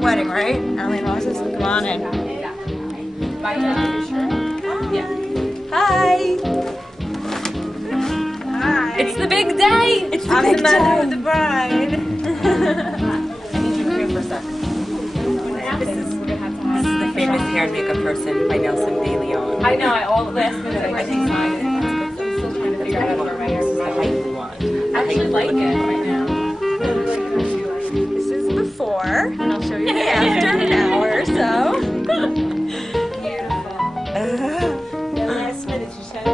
wedding, right? Allie Moses, come on in. Bye, yeah. Hi. Hi. It's the big day. I'm the mother of the bride. I need you to come here for a sec. This is the famous hair and makeup person by Nelson Bailey. I know. All last minute. I think mine. I'm still trying to figure out how to wear my hair. This is the height you want. I actually like it right now. This is before, and I'll show you the after in an hour or so. The last minute you said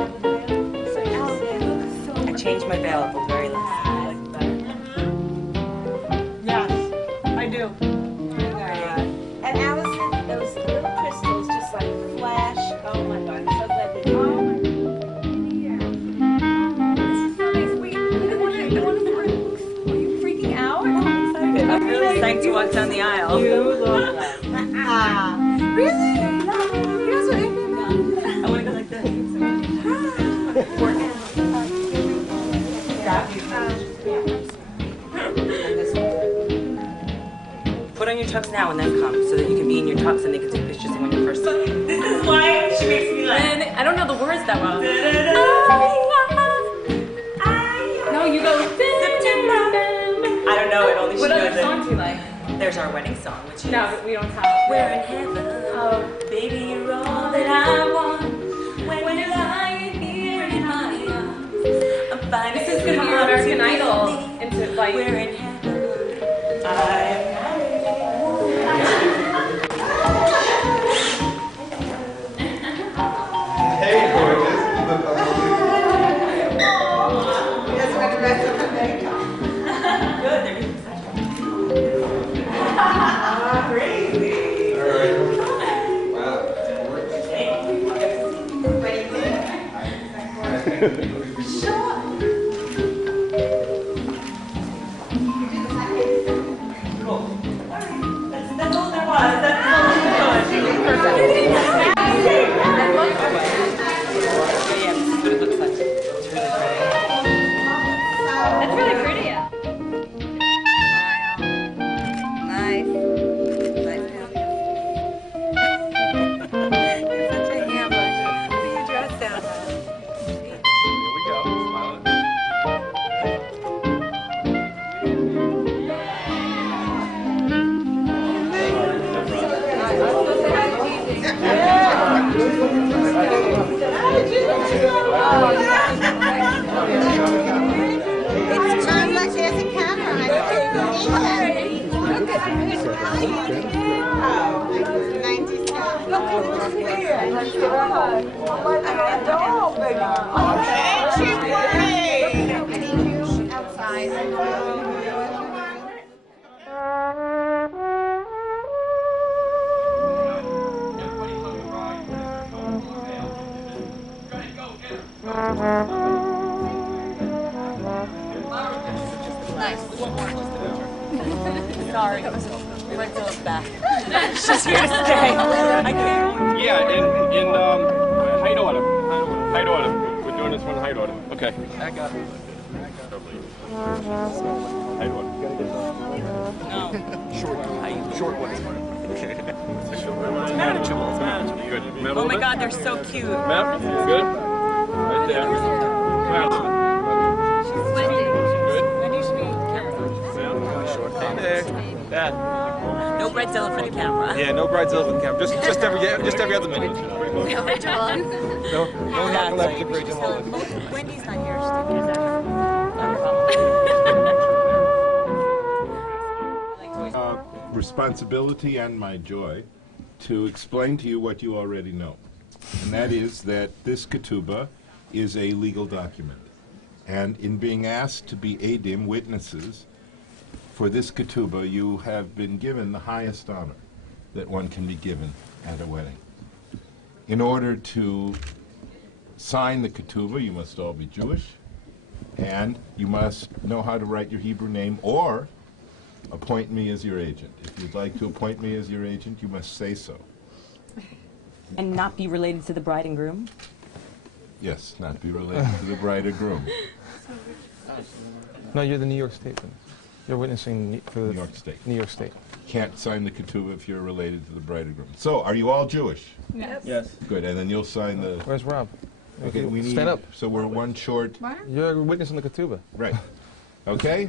I changed my veil at the very last minute. yes, I do. And Allison, those little crystals just like flash. Oh my God, I'm so glad they This is so nice. Wait, the one in the room. Are you freaking out? I'm excited. I'm really psyched to walk down the aisle. You look like Really? You guys are in I want to go like this. Put on your tux now and then come so that you can be in your tux and they can take pictures of when you're first. This is why she makes me laugh. I don't know the words that well. No, you go September. I don't know it. Only she What knows other it. songs do you like? There's our wedding song, which is No, we don't have. We're in heaven. Oh. Baby, you're all that I want. When you're lying here in my arms, I'm finding This is gonna be your American Idol into like. We're in heaven. I'm Hey, gorgeous. You look amazing. That's what the rest of the makeup. good. They're using such Crazy. All right. Wow. Cool. That's all there was. That's all she was. Perfect. Yeah, this is what it looks like. It's really pretty. That's really pretty. Nice. Nice. You're such a hammer. What are you dressed down Here we go. Smile. It's not like there's a camera. I think look at Sorry. Rachel's back. She's here to stay. I can't. Yeah, in height order. Height order. We're doing this one in height order. Okay. I got it. Height order. No. Short one. Okay. It's manageable. It's manageable. Good. Middle Oh my of it? God, they're so cute. Map? Good. Right there. Map. There. That. No bridezilla for the camera. Yeah, no bridezilla for the camera. Just every other minute. No, Rachel on. No narcoleptic Exactly. Rachel Holland. Wendy's not here. Responsibility and my joy to explain to you what you already know. And that is that this ketubah is a legal document. And in being asked to be Adim, witnesses, for this ketubah, you have been given the highest honor that one can be given at a wedding. In order to sign the ketubah, you must all be Jewish, and you must know how to write your Hebrew name or appoint me as your agent. If you'd like to appoint me as your agent, you must say so. And not be related to the bride and groom? Yes, not be related to the bride or groom. No, you're the New York State. You're witnessing for the New York State. New York State. Can't sign the ketubah if you're related to the bride or groom. So, are you all Jewish? Yes. Yes. Good, and then you'll sign the... Where's Rob? Okay, we need... Stand up. So we're one short... You're witnessing the ketubah. Right. Okay?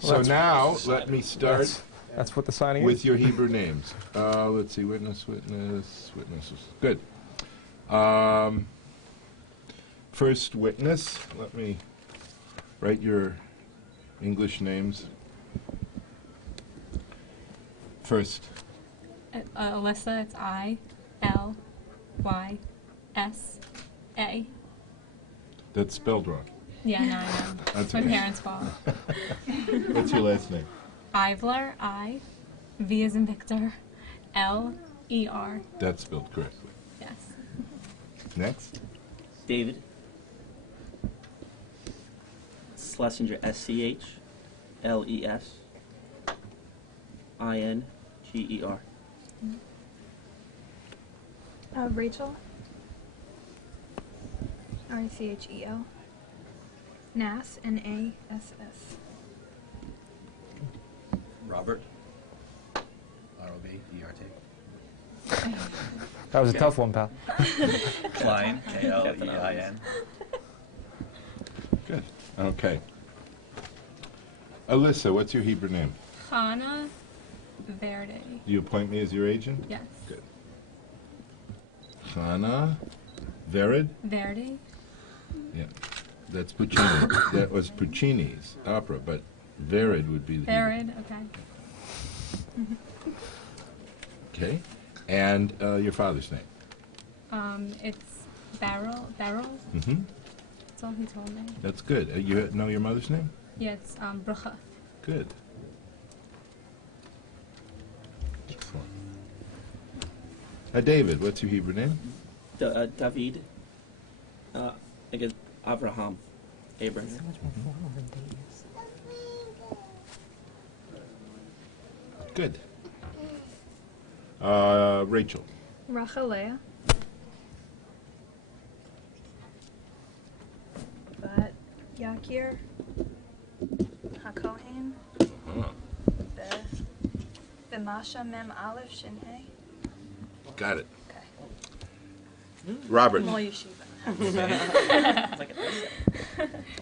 So now, let me start That's what the signing with is. your Hebrew names. Let's see, witnesses. Good. First witness, let me write your English names. First, Alyssa, it's I-L-Y-S-A. that's spelled wrong. Yeah, no, I know. That's My okay. parents' fault. What's your last name? Ivler, I-V as in Victor, L-E-R. That's spelled correctly. Yes. Next, David. Schlesinger, S-C-H-L-E-S-I-N-G-E-R. Rachel. R-A-C-H-E-L. Nass, N-A-S-S. Robert. R-O-B-E-R-T. That was a tough one, pal. Klein. K-L-E-I-N. good. Okay. Alyssa, what's your Hebrew name? Chana Verde. Do you appoint me as your agent? Yes. Good. Chana Vered? Verde. Yeah. That's Puccini. That was Puccini's opera, but Vered would be the Hebrew. Verde, okay. Okay. And your father's name? It's Beryl. Mm-hmm. That's all he told me. That's good. You know your mother's name? Yeah, it's Brucha. Good. Excellent. David, what's your Hebrew name? David. I guess Abraham. Abraham. Good. Rachel. Rachalea. Bat Yakir. HaKohen. Uh-huh. Masha Mem Aleph Shin Hey. Got it. Okay. Robert. Mol Yeshiva.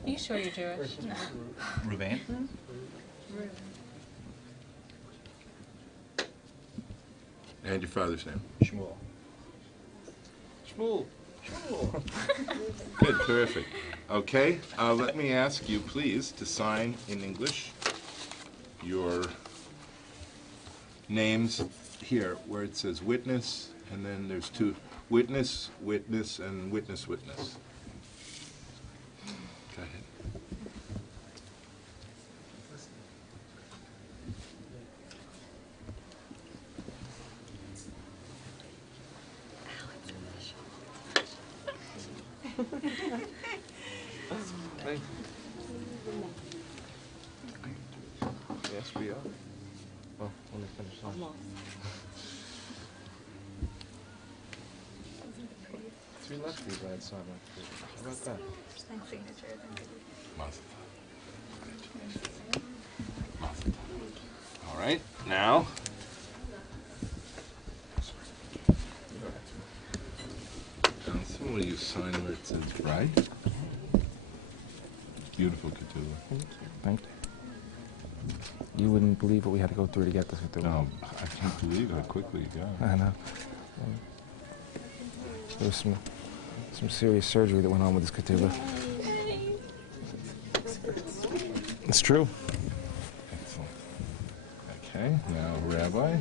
You sure you're Jewish? No. Ruvain. And your father's name? Shmuel. Shmuel. Good, terrific. Okay, let me ask you, please, to sign in English your names here, where it says witness, and then there's two, witness, witness, and witness, witness. Go ahead. Yes, we are. Oh, let me finish signing. Three left for you, Brad, sign right. How about that? Nice signature. All right, now. Allison, will you sign where it says bride? Beautiful ketubah. Thank you. You wouldn't believe what we had to go through to get this ketubah. No, I can't believe how quickly you got it. I know. There was some serious surgery that went on with this ketubah. It's true. Excellent. Okay, now Rabbi.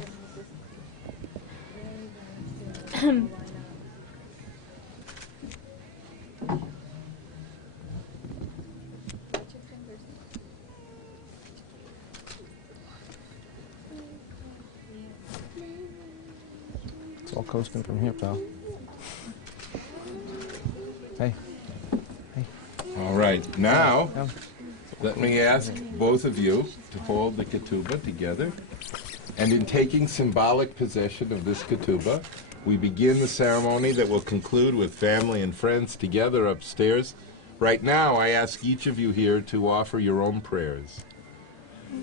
It's all coasting from here, pal. Hey. Hey. All right, now Yeah. let me ask both of you to hold the ketubah together. And in taking symbolic possession of this ketubah, we begin the ceremony that will conclude with family and friends together upstairs. Right now, I ask each of you here to offer your own prayers.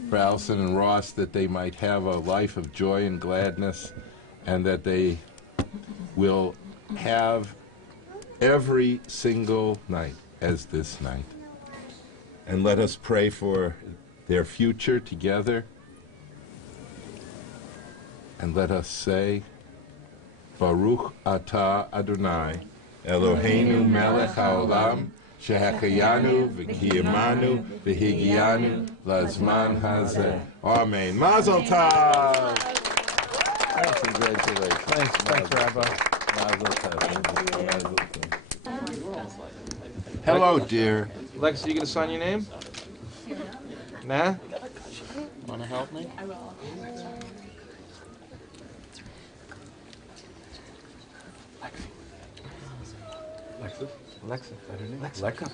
for Allison and Ross, that they might have a life of joy and gladness, and that they will have every single night as this night. And let us pray for their future together. And let us say, Baruch atah Adonai, Eloheinu melech haolam, shehachayanu v'kiyamanu v'higianu lazman hazeh. Amen. Mazel tov! Congratulations. Thanks, Rabbi. Mazel tov. Mazel tov. Hello, dear. Lex, you gonna sign your name? Nah? Wanna help me? Alexa. Alexa. Alexa.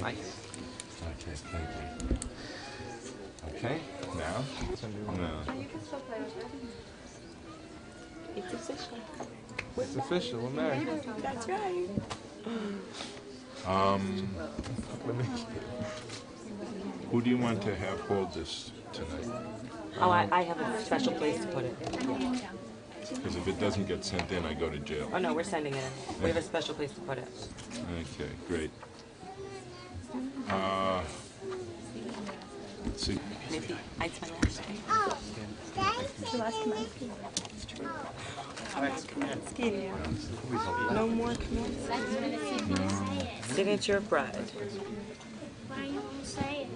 Nice. Okay, thank you. Okay, now? No. You can still play with it. It's official. It's official. We're married. That's right. Who do you want to have hold this tonight? Oh, I have a special place to put it. Because if it doesn't get sent in, I go to jail. Oh no, we're sending it in. We have a special place to put it. Okay, great. Let's see. Maybe I'd spend last day. No more commands. Signature of bride. Why you won't say it?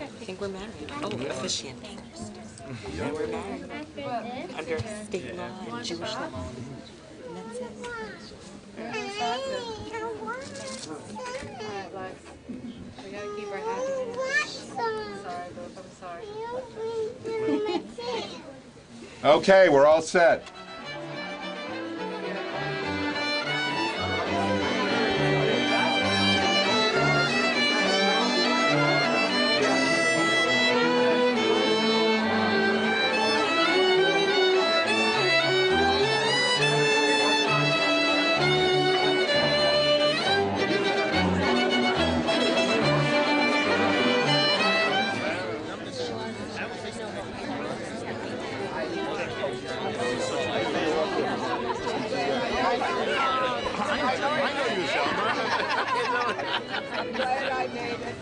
I think we're married. Oh, officiant first. Yeah. We're married. Under state law and Jewish law. And that's it. Alright, Lex. We gotta keep our happy. Sorry, Luke. I'm sorry. Okay, we're all set. I'm glad I made it.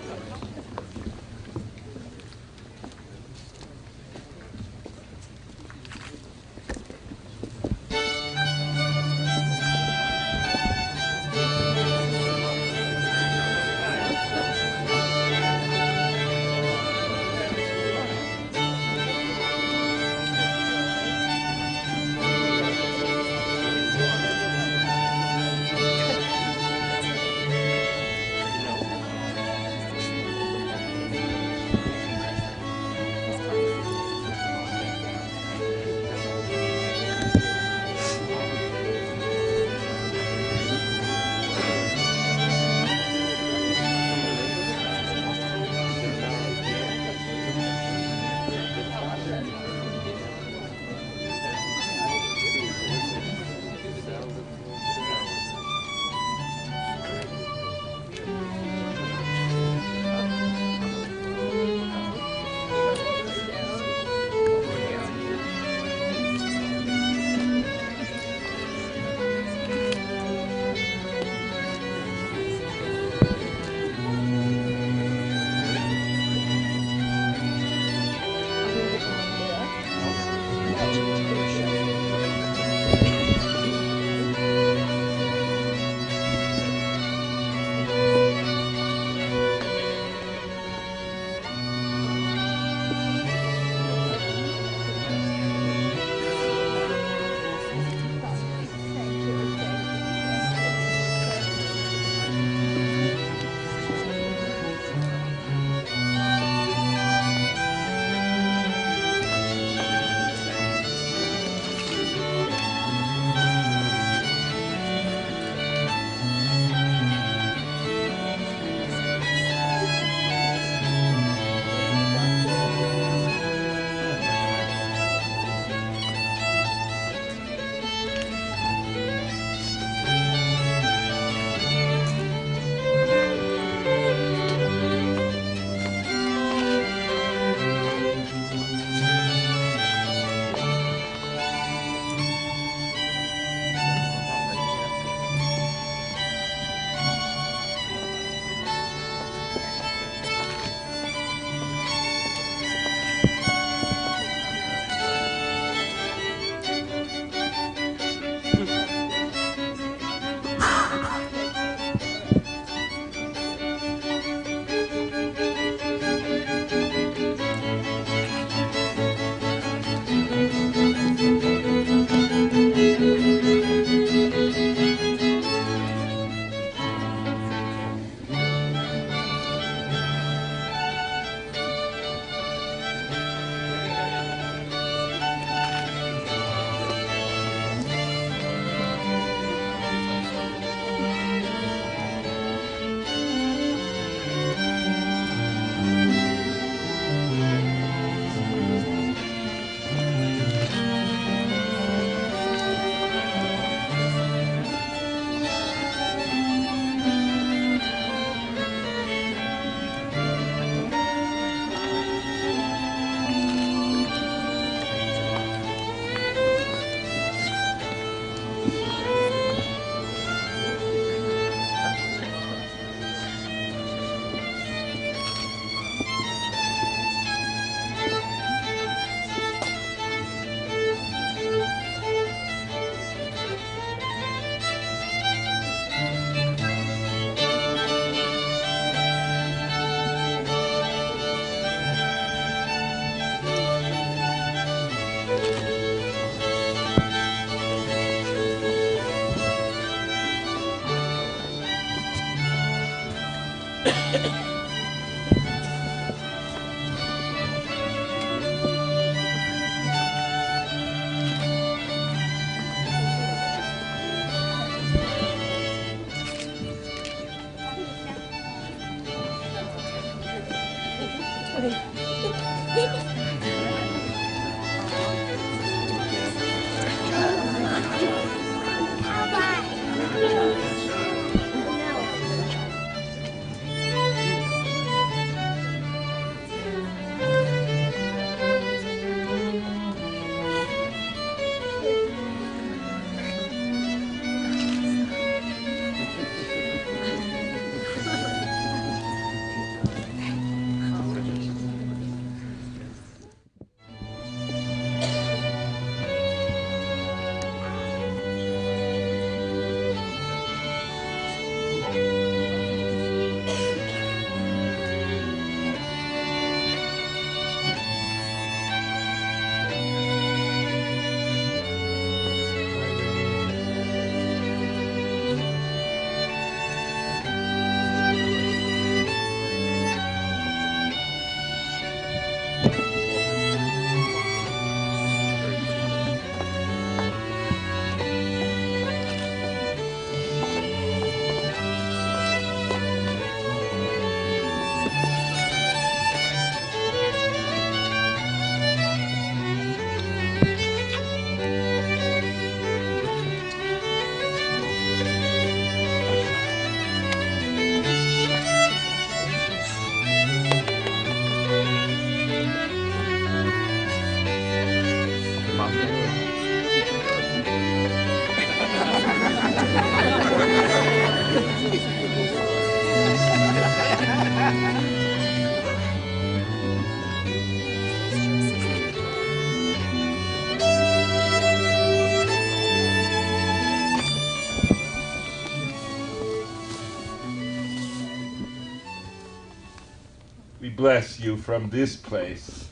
bless you from this place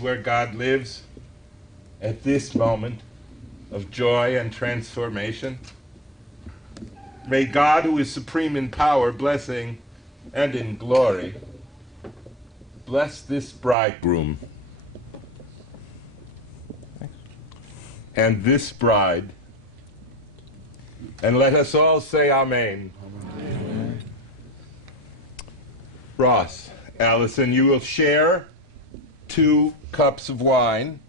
where God lives at this moment of joy and transformation. May God, who is supreme in power, blessing, and in glory, bless this bridegroom and this bride. And let us all say Amen. Amen. Ross, Allison, you will share 2 cups of wine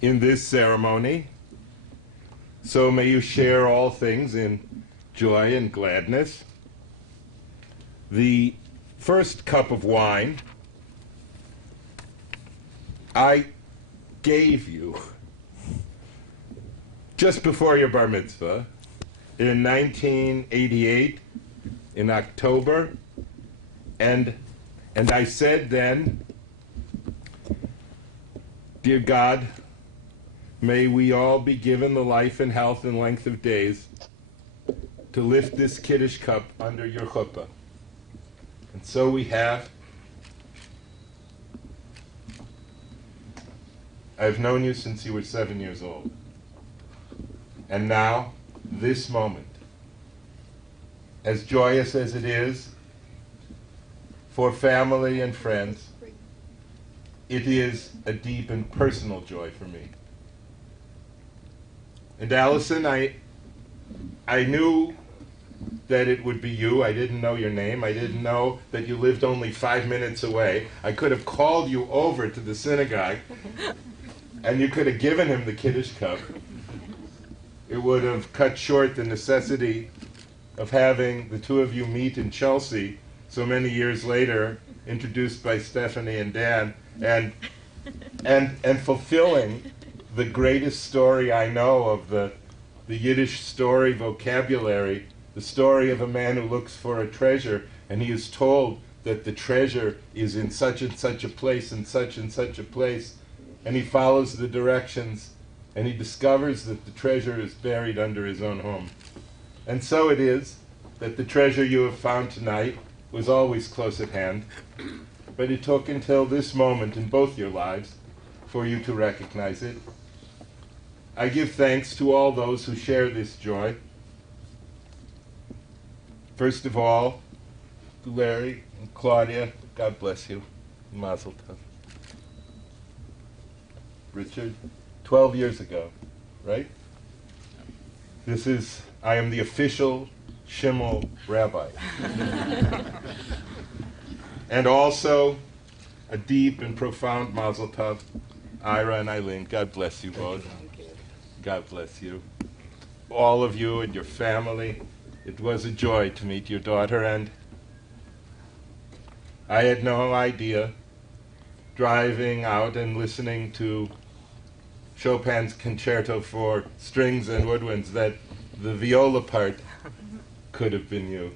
in this ceremony. So may you share all things in joy and gladness. The first cup of wine I gave you just before your bar mitzvah in 1988 in October, and I said then, dear God, may we all be given the life and health and length of days to lift this Kiddush cup under your chuppah. And so we have. I've known you since you were 7 years old. And now, this moment, as joyous as it is for family and friends, it is a deep and personal joy for me. And Allison, I knew that it would be you. I didn't know your name. I didn't know that you lived only 5 minutes away. I could have called you over to the synagogue, and you could have given him the Kiddush cup. It would have cut short the necessity of having the 2 of you meet in Chelsea so many years later, introduced by Stephanie and Dan, and fulfilling the greatest story I know of the Yiddish story vocabulary, the story of a man who looks for a treasure, and he is told that the treasure is in such and such a place and such a place, and he follows the directions, and he discovers that the treasure is buried under his own home. And so it is that the treasure you have found tonight was always close at hand, but it took until this moment in both your lives for you to recognize it. I give thanks to all those who share this joy. First of all, to Larry and Claudia, God bless you. Mazel tov. Richard, 12 years ago, right? I am the official Schimmel rabbi. And also, a deep and profound mazel tov, Ira and Eileen. God bless you both. God bless you. All of you and your family. It was a joy to meet your daughter, and I had no idea, driving out and listening to Chopin's concerto for strings and woodwinds, that the viola part could have been you.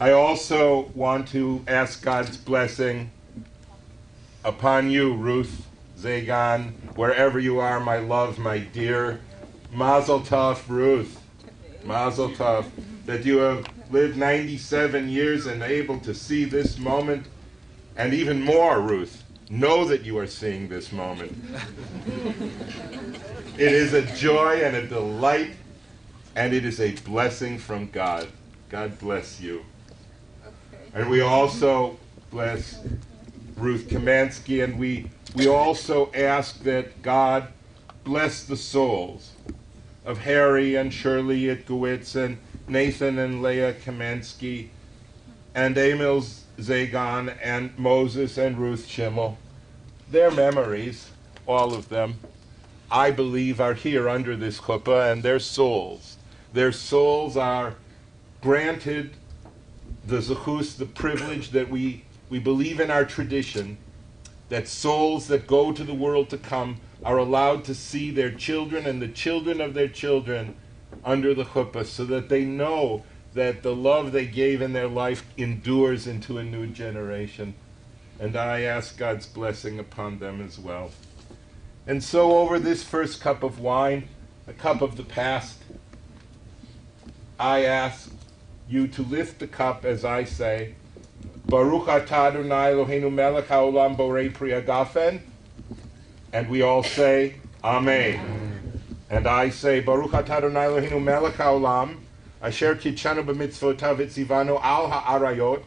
I also want to ask God's blessing upon you, Ruth Zagan, wherever you are, my love, my dear. Mazel tov, Ruth. Mazel tov, that you have lived 97 years and able to see this moment, and even more, Ruth, know that you are seeing this moment. It is a joy and a delight, and it is a blessing from God. God bless you. And we also bless Ruth Kamansky, and we also ask that God bless the souls of Harry and Shirley Itkowitz and Nathan and Leah Kamansky and Emil Zagan and Moses and Ruth Schimmel. Their memories, all of them, I believe are here under this chuppah, and their souls are granted the zechus, the privilege that we believe in our tradition, that souls that go to the world to come are allowed to see their children and the children of their children under the chuppah, so that they know that the love they gave in their life endures into a new generation. And I ask God's blessing upon them as well. And so over this first cup of wine, a cup of the past, I ask you to lift the cup as I say, Baruch atah Adonai Eloheinu melech haolam borei pri hagafen, and we all say, Amen. And I say, Baruch atah Adonai Eloheinu melech haolam, asher kitshanu b'mitzvotav v'tzivanu al ha'arayot,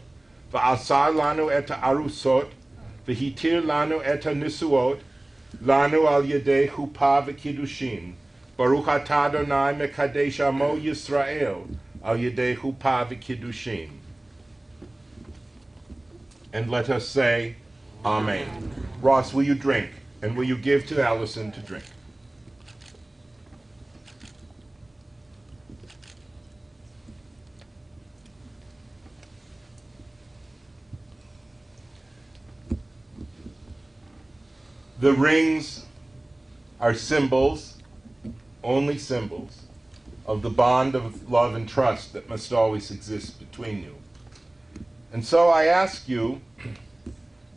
v'asar lanu et ha'arusot, v'hitir lanu et ha'nisuot, lanu al yedei chuppah v'kiddushin. Baruch atah Adonai mekadesh amo Yisrael, al yedei chuppah v'kiddushin. And let us say, Amen. Ross, will you drink? And will you give to Allison to drink? The rings are symbols, only symbols, of the bond of love and trust that must always exist between you. And so I ask you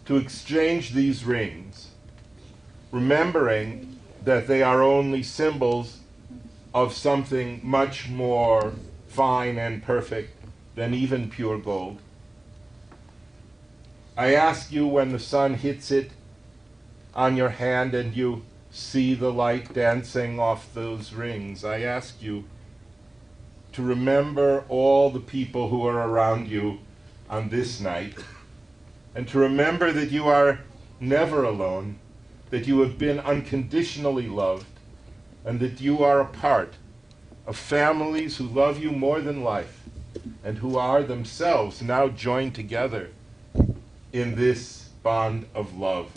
to exchange these rings, remembering that they are only symbols of something much more fine and perfect than even pure gold. I ask you, when the sun hits it on your hand and you see the light dancing off those rings, I ask you to remember all the people who are around you on this night, and to remember that you are never alone, that you have been unconditionally loved, and that you are a part of families who love you more than life, and who are themselves now joined together in this bond of love.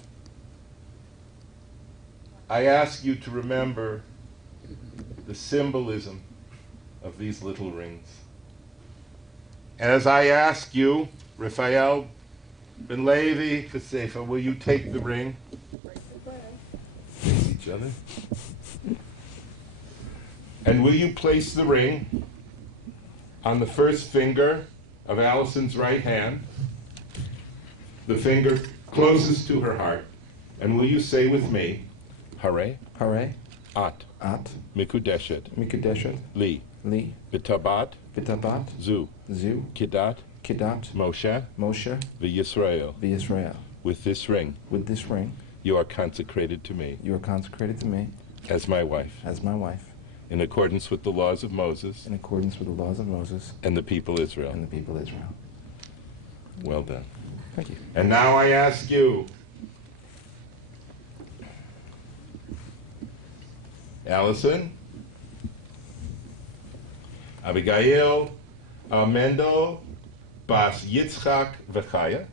I ask you to remember the symbolism of these little rings. As I ask you, Raphael Ben Levi Kasefa, will you take the ring? Face each other. And will you place the ring on the first finger of Allison's right hand, the finger closest to her heart, and will you say with me, Hare, Hare, At, At, Mikudeshet, Mikudeshet, Li, Li, Bitabat, Bitabat, Zu, Zu, Kidat, Kidat, Moshe, Moshe, V'Yisrael. V'Yisrael. With this ring, With this ring, you are consecrated to me you are consecrated to me as my wife, as my wife, in accordance with the laws of Moses in accordance with the laws of Moses and the people Israel. and the people of Israel. Well done. Thank you. And now I ask you, Allison, Abigail, Mendel, Bas Yitzchak Vechaya,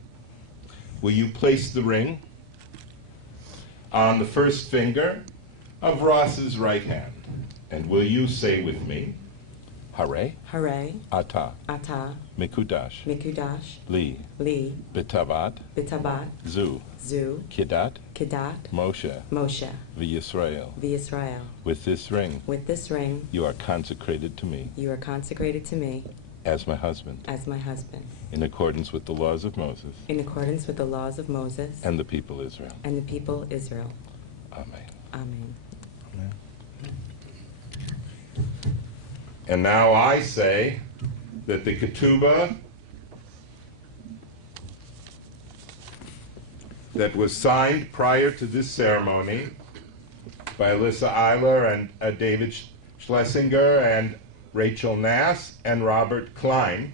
will you place the ring on the first finger of Ross's right hand? And will you say with me, Hare, Hare, Ata, Ata, Mikudash, Mikudash, Li, Li, Bitavat, Bitabat, Zu, Zu, Kidat, Kedat, Moshe, Moshe, V'Yisrael. V'Yisrael. With this ring, With this ring, you are consecrated to me you are consecrated to me as my husband, as my husband, in accordance with the laws of Moses in accordance with the laws of Moses and the people Israel. and the people Israel. Amen. Amen. And now I say that the ketubah that was signed prior to this ceremony by Alyssa Eiler and David Schlesinger and Rachel Nass and Robert Klein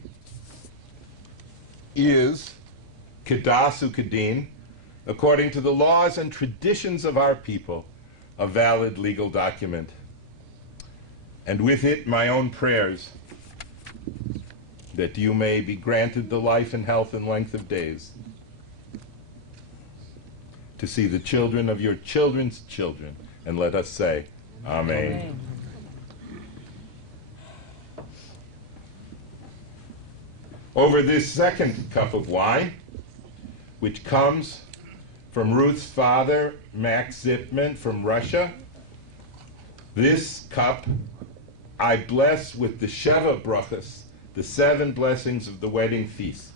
is Kedas Ukadin, according to the laws and traditions of our people, a valid legal document. And with it, my own prayers, that you may be granted the life and health and length of days to see the children of your children's children. And let us say, Amen. Amen. Over this second cup of wine, which comes from Ruth's father, Max Zipman from Russia, this cup I bless with the Sheva brachas, the 7 blessings of the wedding feast.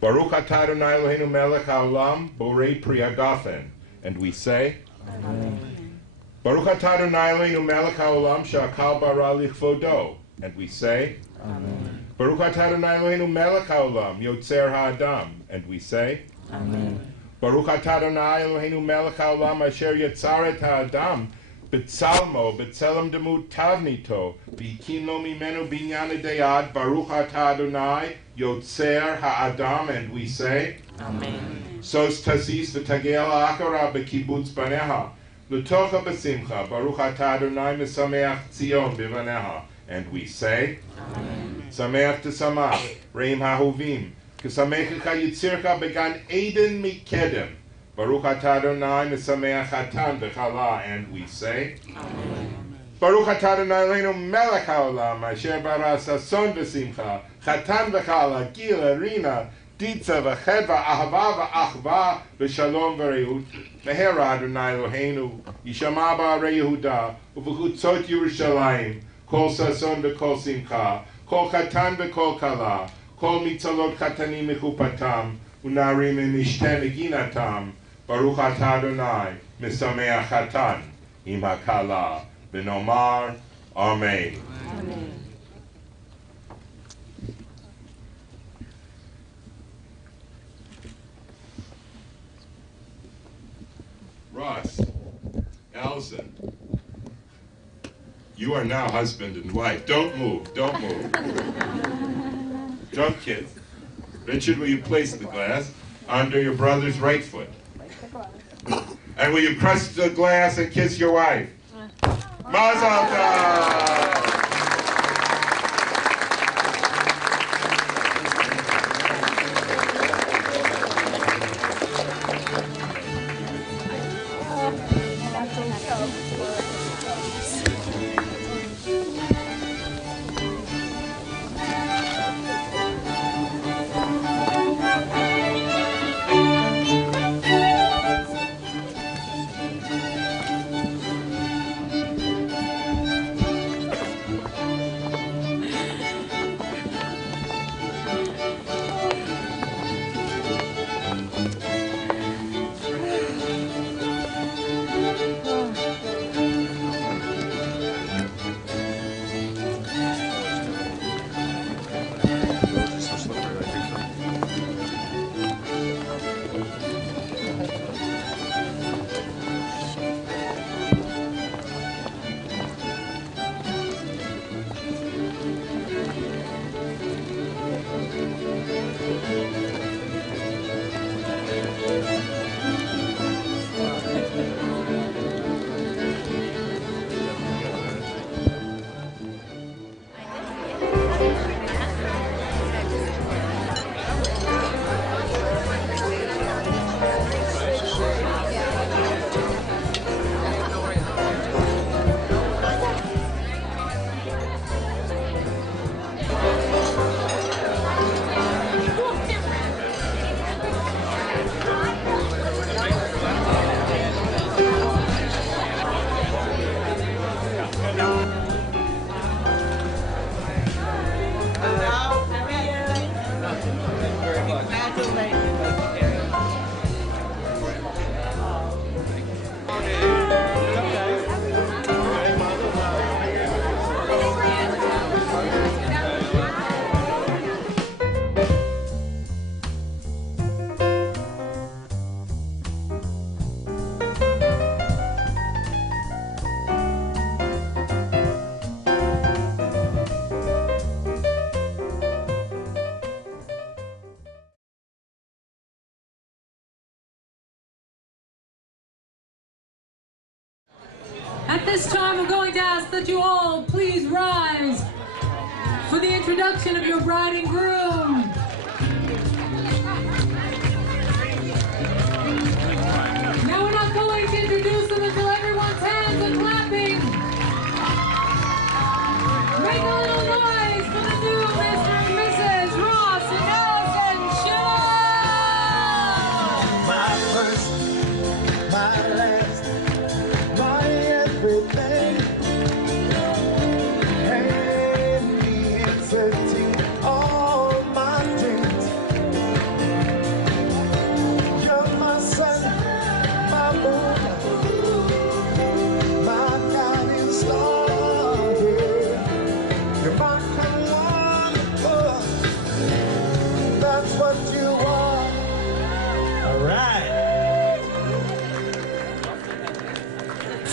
Baruch atah Adonai Eloheinu melech haolam borei pri hagafen. And we say, Amen. Baruch atah Adonai Eloheinu melech haolam she'akal bara lichvodo. And we say, Amen. Baruch atah Adonai Eloheinu melech haolam, yotzer ha'adam. And we say, Amen. Baruch atah Adonai Eloheinu melech haolam, asher yetzar et ha'adam, b'tzalmo, b'tzelem demut tavnito, v'hikim lo mimenu binyan deyad, Baruch atah Adonai, yotzer ha'adam. And we say, Amen. Sos tasis v'tagel ha'akara b'kibutz baneha, l'tocha b'simcha, Baruch atah Adonai mesameach Tzion b'vaneha. And we say, Sameach t'samach, reim ha'hovim, k'samechecha yitzircha began Eden mikedem, Baruch atah Adonai mesameach hatan v'chala. And we say, Baruch atah Adonai Eloheinu melech haolam, asher bara sason v'simcha, chatan v'chala, gila, rina, ditza v'chedva, ahava v'achva, v'shalom v'reut, v'hera Adonai Eloheinu, yishama ba'arei Yehuda, u'v'chutzot Yerushalayim, kol sason v'kol simcha, kol chatan v'kol kala, kol mitzalot chatanim mechupatam, u'narim e'mishte meginatam, Baruch atah Adonai, mesameach chatan, im hakala, v'nomar, Amen. Ross, Allison, you are now husband and wife. Don't move, don't move. Jump, kids. Richard, will you place the glass under your brother's right foot? And will you crush the glass and kiss your wife? Mazel tov! At this time, we're going to ask that you all please rise for the introduction of your bride and groom. Now we're not going to introduce them until everyone's hands are clapping. Make a little noise for the new Mr. and Mrs. Ross and Allison Shaw. My first, my last, my everything. Hand me inserting all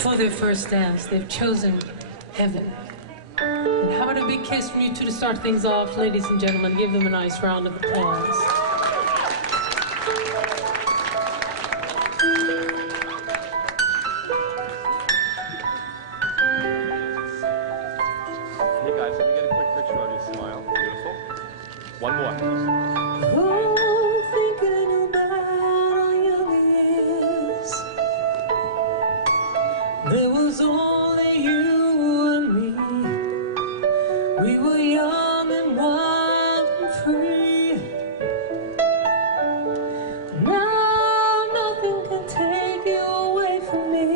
For their first dance, they've chosen heaven. And how about a big kiss from you two to start things off, ladies and gentlemen? Give them a nice round of applause. Hey guys, let me get a quick picture of you. Smile. Beautiful. One more. Thinking about our young years. There was only you and me. We were young and wild and free. Now nothing can take you away from me.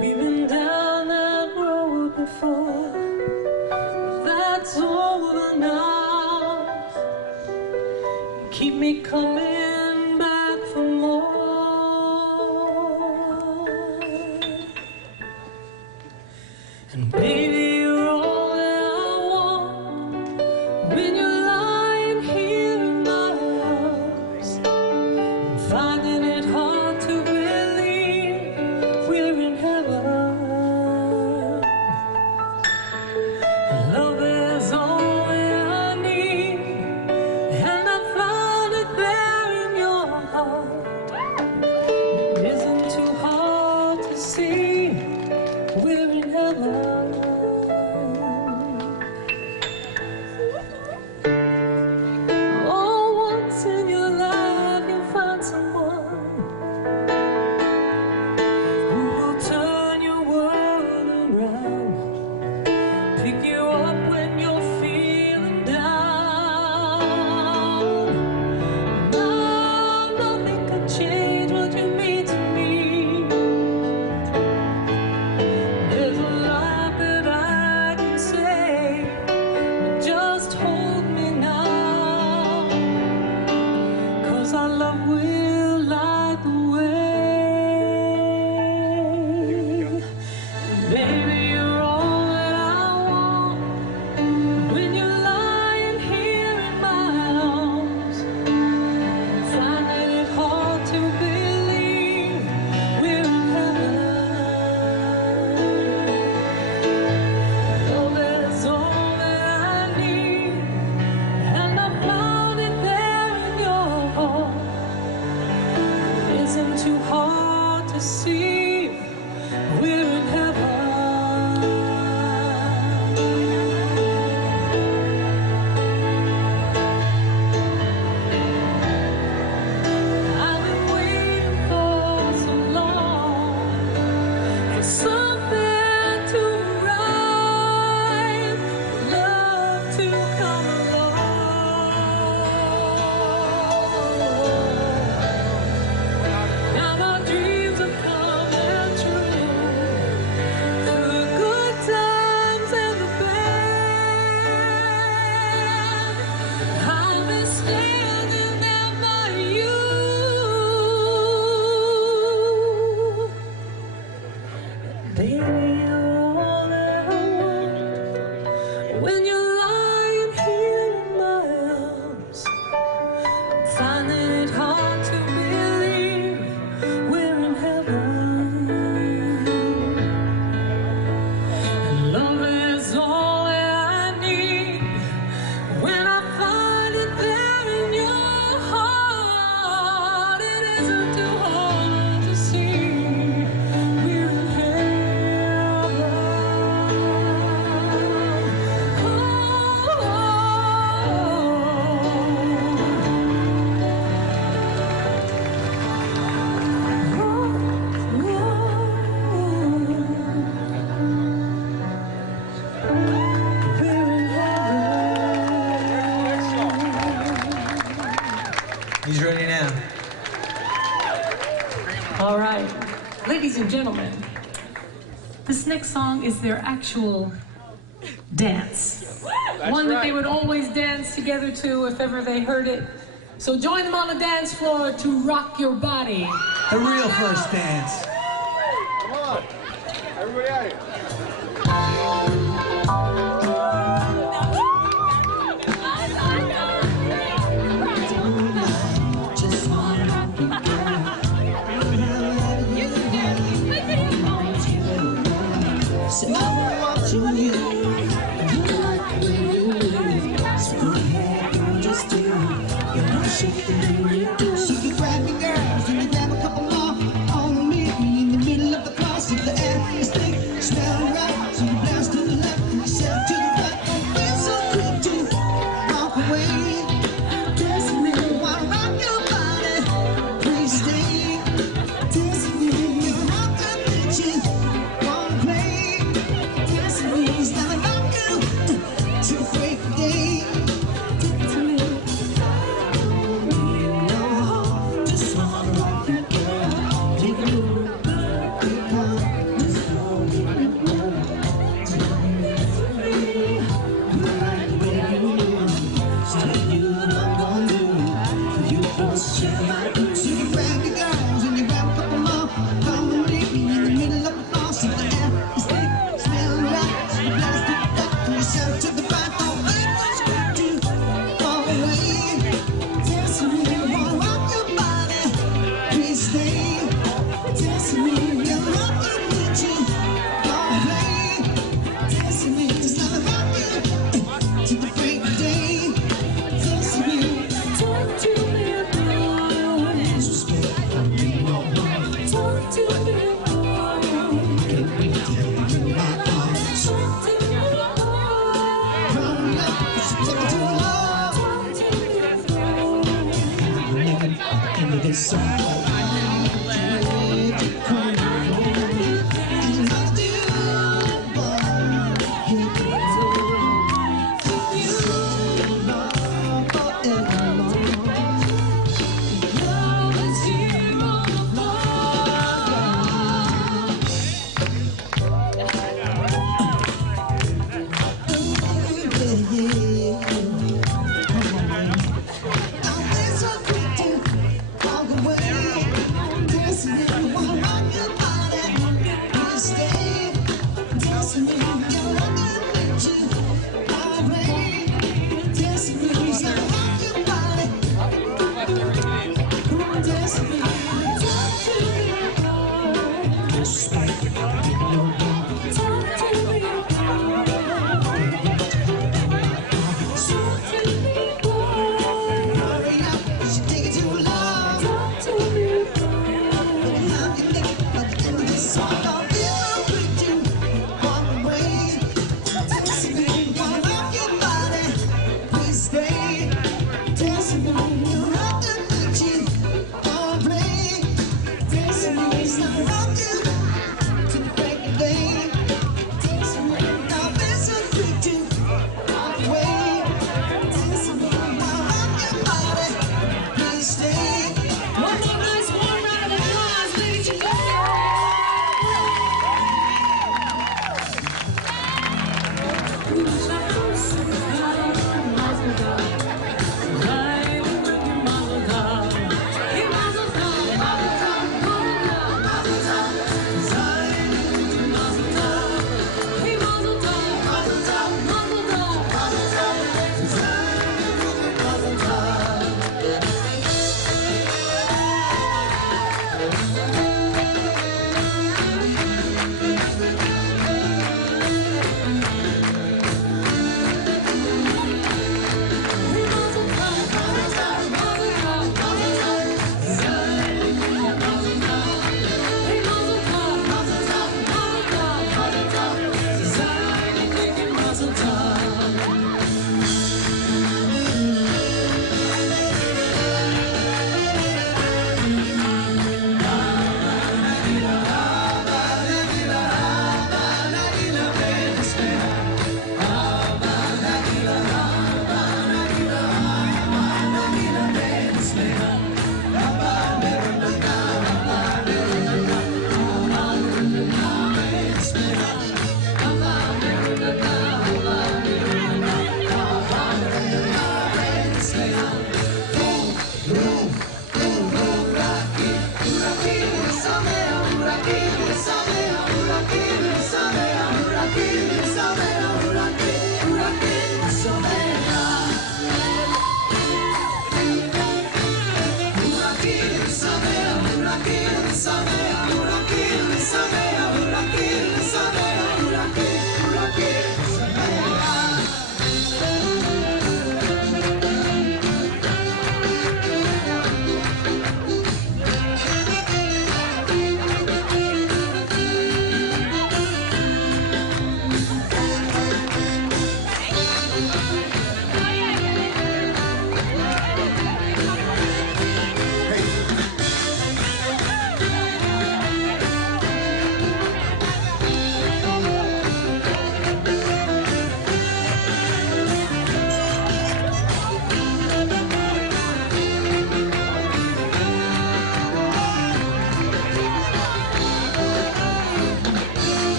We've been down that road before. That's over now. Keep me coming back for more. And baby, you're all that I want. When you're lying here in my arms, I'm finding it hard to believe we're in heaven. Love is all that I need, and I found it there in your heart. It isn't too hard to see, we're in heaven. Oh, once in your life you'll find someone who will turn your world around. Pick you up when you're feeling down. Now nothing can change what you mean to me. There's a lot that I can say, but just hold me now. 'Cause our love will light the way. Baby, you're all that I want. When you're lying here in my arms, finding it hard to believe we're in heaven. Love is all that I need, and I found it there in your heart. It isn't too hard to see, we're in heaven. I've been waiting for so long for something to rise, love to come along. Now my dreams are coming true, through the good times and the bad. I've been standing there by you. Baby, you're all that I want. When you're lying here in my arms, I'm finding it hard to believe we're in heaven. Love is all that I need. When I find it there in your heart, it isn't too hard to see we're in heaven. He's ready now. All right, ladies and gentlemen, this next song is their actual dance. One that they would always dance together to if ever they heard it. So join them on the dance floor to rock your body. The real first dance. Come on. Everybody out here. Just wanna rock you, girl. So you grab your girls and you grab a couple more on me in the middle of the cross. If the air is thick, smell right, so you blast to the left, you step to the right. We're so quick to walk away. Dancing with me, wanna rock your body, please stay. Dancing with me, you rock the bitches, wanna play. Dancing with me, it's not about you to break the day. Dancing with me. So you grab your girls and you grab a couple more. Come with me in the middle of the floor. So the air is thick, smell right. So you blast it back to yourself to the right. Oh, it was good to fall away. Dancing with me, wanna rock your body, please stay. Dancing with me, you rock the bitches, don't play. Dancing with me, it's not about you to the break of day. Dancing with me, talk to me. This song. Away.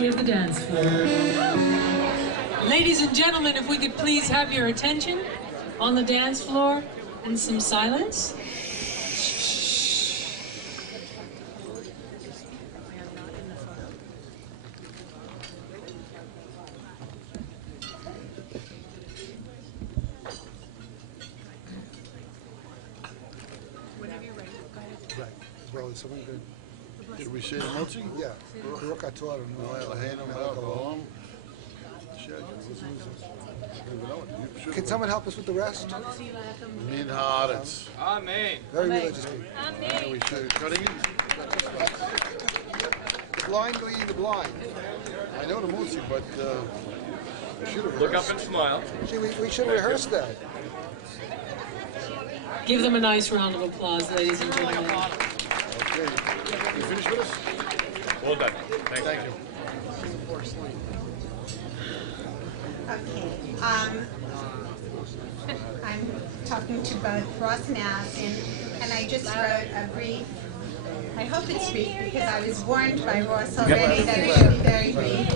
clear the dance floor. Ladies and gentlemen, if we could please have your attention on the dance floor and some silence. Well, is someone good? Did we say the Motzi? Yeah. Baruch atah Adonai Eloheinu melech haolam. Can someone help us with the rest? Min haaretz. Amen. Very religious people. Amen. We should cutting it. The blind leading the blind. I know the Motzi, but we should have rehearsed. Look up and smile. See, we should have rehearsed that. Give them a nice round of applause, ladies and gentlemen. Okay. You finished with us? Well done. Thank you. Okay. I'm talking to both Ross and Allison, and I just wrote a brief. I hope it's brief because I was warned by Ross already that it should be very brief.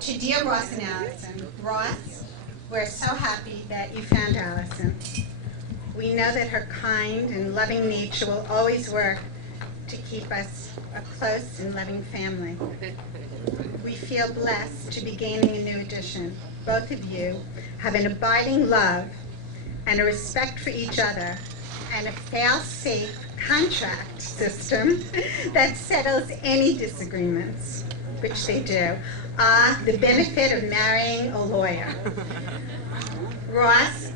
To dear Ross and Allison, Ross, we're so happy that you found Allison. We know that her kind and loving nature will always work to keep us a close and loving family. We feel blessed to be gaining a new addition. Both of you have an abiding love and a respect for each other and a fail-safe contract system that settles any disagreements, which they do. The benefit of marrying a lawyer. Ross,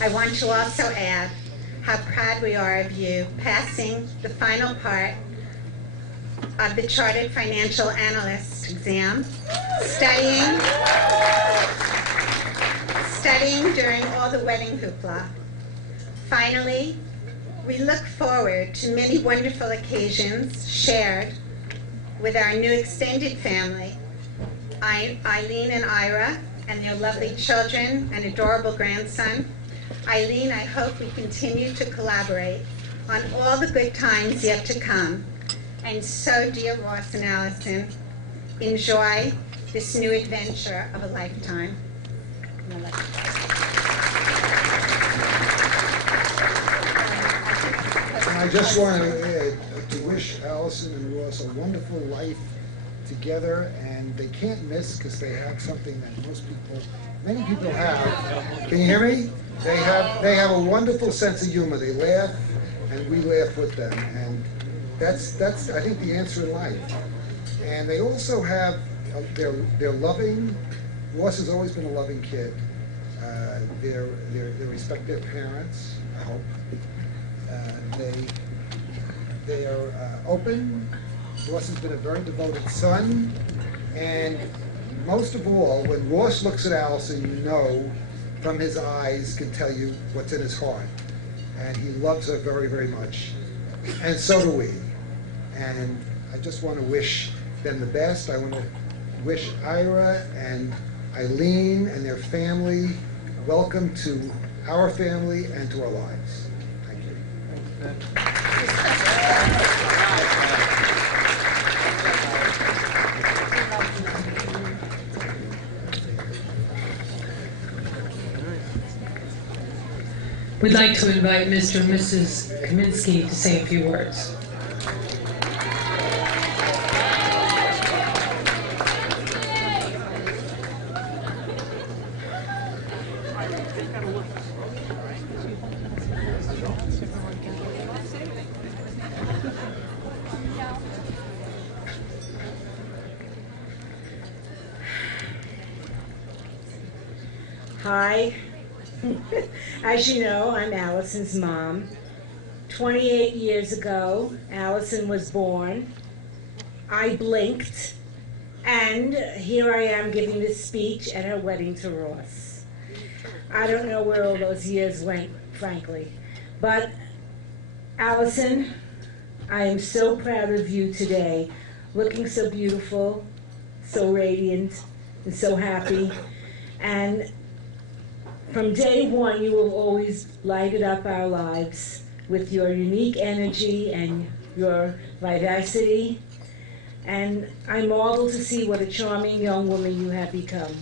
I want to also add how proud we are of you passing the final part of the Chartered Financial Analyst exam, studying during all the wedding hoopla. Finally, we look forward to many wonderful occasions shared with our new extended family, Eileen and Ira, and their lovely children and adorable grandson. Eileen, I hope we continue to collaborate on all the good times yet to come. And so, dear Ross and Allison, enjoy this new adventure of a lifetime. I just want to wish Allison and Ross a wonderful life together, and they can't miss because they have something that many people have. Can you hear me? They have a wonderful sense of humor. They laugh, and we laugh with them, and that's I think the answer in life. And they also have they're loving. Ross has always been a loving kid. They respect their parents. I hope. They are open. Ross has been a very devoted son, and most of all, when Ross looks at Allison, you know from his eyes, can tell you what's in his heart. And he loves her very, very much. And so do we. And I just want to wish them the best. I want to wish Ira and Eileen and their family welcome to our family and to our lives. Thank you. We'd like to invite Mr. and Mrs. Kaminsky to say a few words. Hi. As you know, I'm Allison's mom. 28 years ago, Allison was born. I blinked, and here I am giving this speech at her wedding to Ross. I don't know where all those years went, frankly. But, Allison, I am so proud of you today, looking so beautiful, so radiant, and so happy. And from day one, you have always lighted up our lives with your unique energy and your vivacity. and I marvel to see what a charming young woman you have become.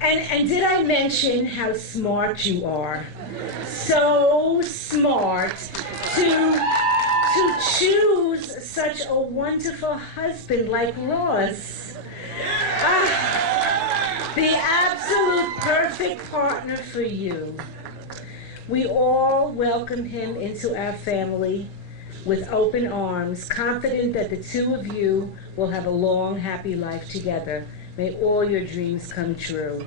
And did I mention how smart you are? So smart to choose such a wonderful husband like Ross. The absolute perfect partner for you. We all welcome him into our family with open arms, confident that the two of you will have a long, happy life together. May all your dreams come true.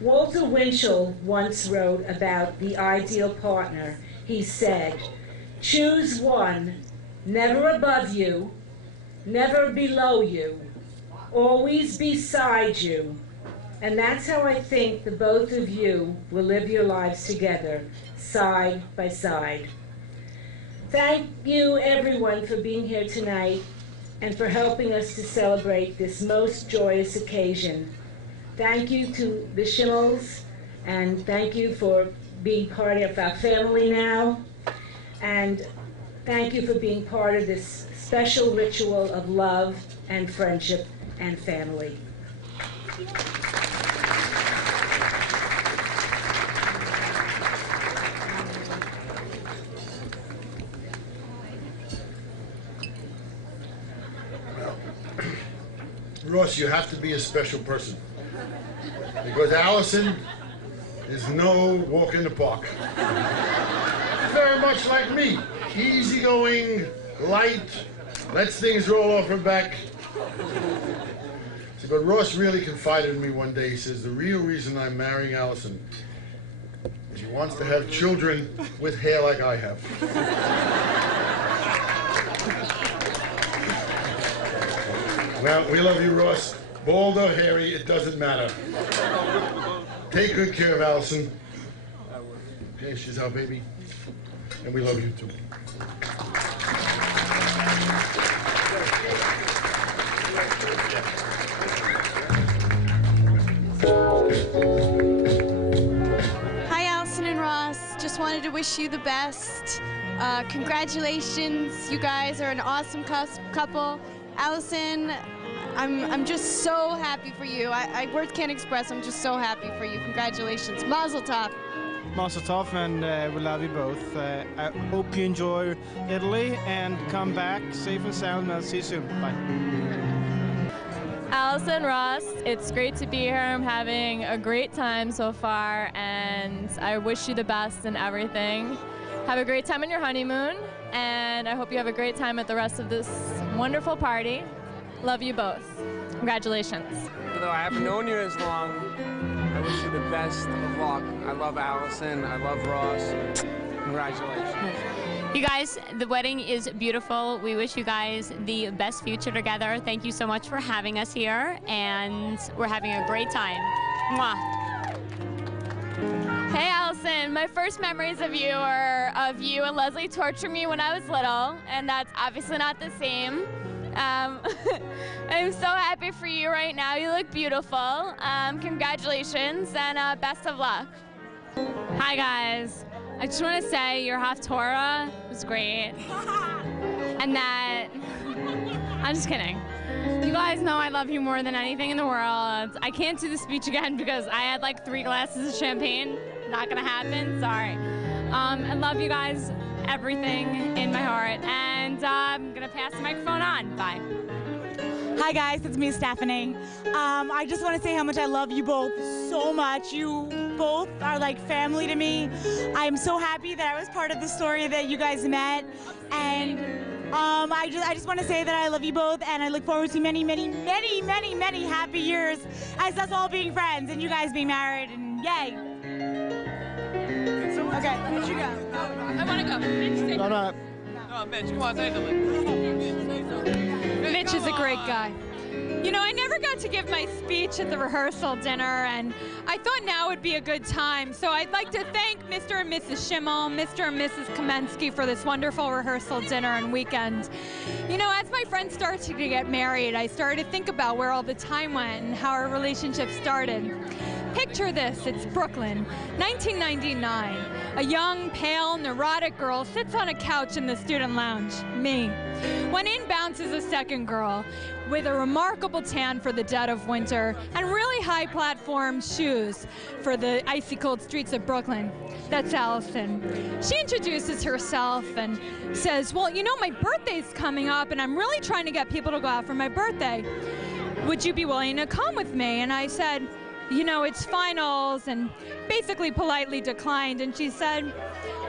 Walter Winchell once wrote about the ideal partner. He said, "Choose one, never above you, never below you, always beside you." And that's how I think the both of you will live your lives together, side by side. Thank you, everyone, for being here tonight and for helping us to celebrate this most joyous occasion. Thank you to the Schimmels, and thank you for being part of our family now. And thank you for being part of this special ritual of love and friendship and family. Ross, you have to be a special person. Because Allison is no walk in the park. Very much like me. Easygoing, light, lets things roll off her back. See, but Ross really confided in me one day. He says, the real reason I'm marrying Allison is he wants to have children with hair like I have. Well, we love you, Ross. Bald or hairy, it doesn't matter. Take good care of Allison. Okay, she's our baby. And we love you too. Hi, Allison and Ross. Just wanted to wish you the best. Congratulations. You guys are an awesome couple. Allison, I'm just so happy for you. Words can't express. I'm just so happy for you. Congratulations. Mazel tov. Mazel tov, and we love you both. I hope you enjoy Italy and come back safe and sound, and I'll see you soon. Bye. Allison, Ross, it's great to be here. I'm having a great time so far, and I wish you the best in everything. Have a great time on your honeymoon, and I hope you have a great time at the rest of this wonderful party. Love you both. Congratulations. Although I haven't known you as long, I wish you the best of luck. I love Allison. I love Ross. Congratulations. You guys, the wedding is beautiful. We wish you guys the best future together. Thank you so much for having us here, and we're having a great time. Mwah. Hey Allison, my first memories of you are of you and Leslie torturing me when I was little, and that's obviously not the same. I'm so happy for you right now. You look beautiful. Congratulations and best of luck. Hi guys. I just want to say your Haftorah was great. And that, I'm just kidding. You guys know I love you more than anything in the world. I can't do the speech again because I had like 3 glasses of champagne. Not gonna happen, sorry. I love you guys, everything in my heart. And I'm gonna pass the microphone on, bye. Hi guys, it's me, Stephanie. I just want to say how much I love you both so much. You both are like family to me. I'm so happy that I was part of the story that you guys met. And I just want to say that I love you both, and I look forward to many, many, many, many, many happy years as us all being friends and you guys being married, and yay. Okay, Mitch, you go. I want to go. Mitch, say No, No, Mitch, come on, say something. Mitch is a great guy. You know, I never got to give my speech at the rehearsal dinner, and I thought now would be a good time. So I'd like to thank Mr. and Mrs. Schimmel, Mr. and Mrs. Kamensky for this wonderful rehearsal dinner and weekend. You know, as my friends started to get married, I started to think about where all the time went and how our relationship started. Picture this, it's Brooklyn, 1999. A young, pale, neurotic girl sits on a couch in the student lounge, me. When in bounces a second girl with a remarkable tan for the dead of winter and really high platform shoes for the icy cold streets of Brooklyn. That's Allison. She introduces herself and says, well, you know, my birthday's coming up and I'm really trying to get people to go out for my birthday. Would you be willing to come with me? And I said, you know, it's finals, and basically politely declined. And she said,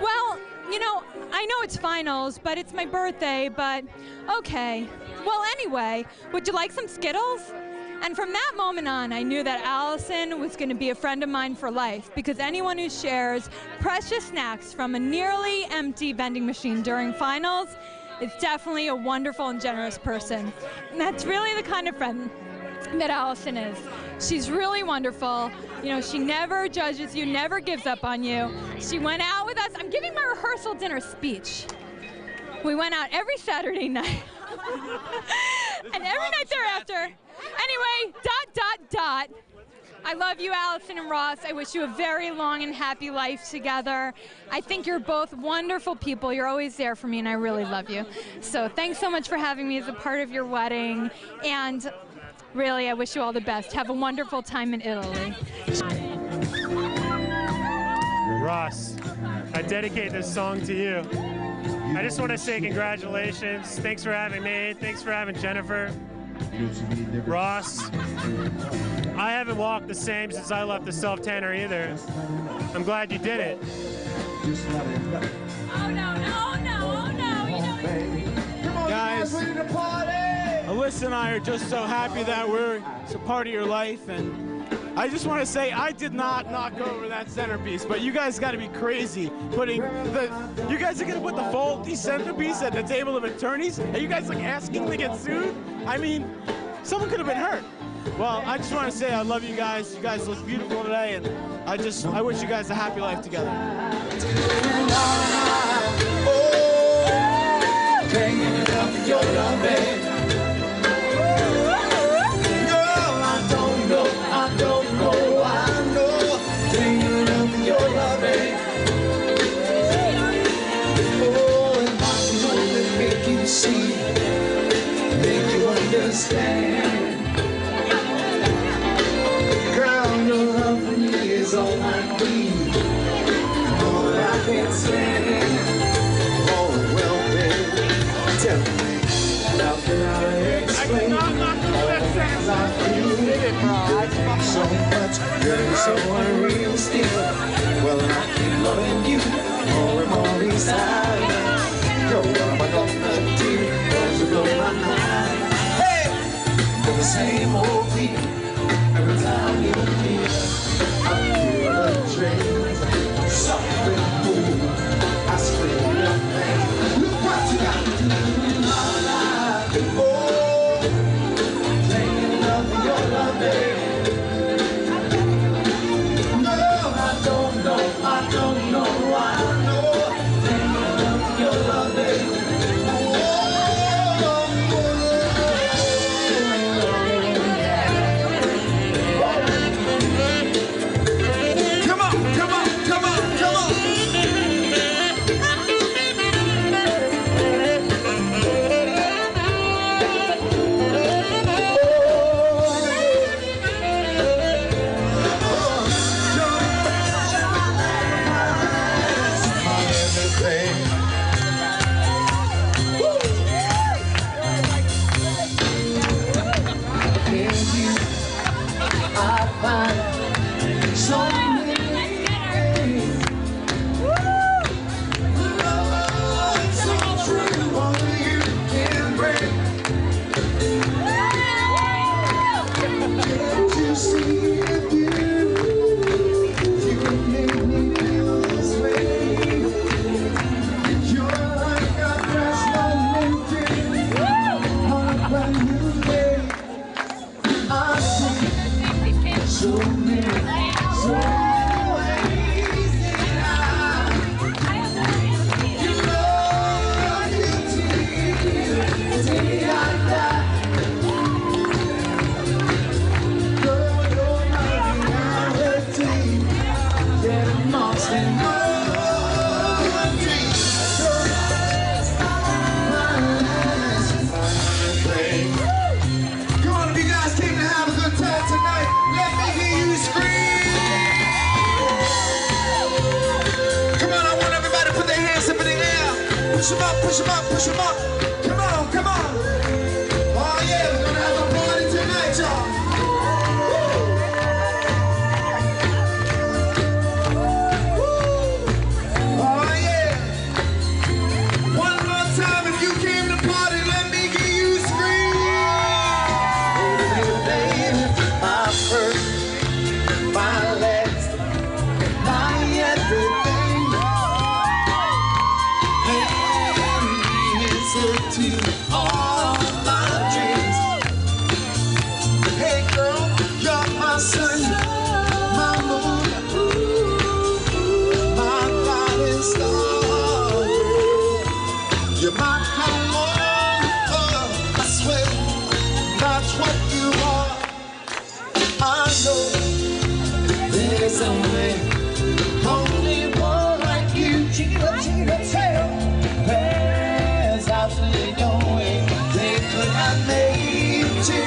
well, you know, I know it's finals, but it's my birthday, but okay. Well, anyway, would you like some Skittles? And from that moment on, I knew that Allison was going to be a friend of mine for life, because anyone who shares precious snacks from a nearly empty vending machine during finals is definitely a wonderful and generous person. And that's really the kind of friend that Allison is. She's really wonderful. You know, she never judges you, never gives up on you. She went out with us. I'm giving my rehearsal dinner speech. We went out every Saturday night. And every night thereafter. Anyway, ... I love you, Allison and Ross. I wish you a very long and happy life together. I think you're both wonderful people. You're always there for me, and I really love you. So thanks so much for having me as a part of your wedding. And really, I wish you all the best. Have a wonderful time in Italy. Ross, I dedicate this song to you. I just want to say congratulations. Thanks for having me. Thanks for having Jennifer. Ross, I haven't walked the same since I left the self-tanner either. I'm glad you did it. Oh no, you know Guys, Alyssa and I are just so happy that we're a part of your life, and I just want to say I did not knock over that centerpiece, but you guys got to be crazy putting you guys are going to put the faulty centerpiece at the table of attorneys? Are you guys like asking to get sued? I mean, someone could have been hurt. Well, I just want to say I love you guys. You guys look beautiful today, and I wish you guys a happy life together. Understand, girl, your love for me is all I need, all I can stand. Oh, well, baby, tell me, how can I explain all the things I feel so much, girl, you're so unreal still. Well, I keep loving you more and more each time. Girl, what am I gonna do? Cause you blow my mind. The same old beat every time you're here. I feel a dream, something cool. I scream your name. Look what you got to do in my life. Oh, thinking of your love, baby. No, I don't know, I know. Thinking of your love, baby. push 'em up, push 'em up. Come on, come on. Oh yeah, we're gonna have a party tonight, y'all. Oh yeah. One more time, if you came to party, let me hear you scream. Baby, my first, my last, my everything. To all my dreams. Hey girl, you're my sun, my moon, my guiding star. You're my come on, I swear that's what you are. I know there's only one like you. Chica, chica, tail. There's absolutely no way they could have made you.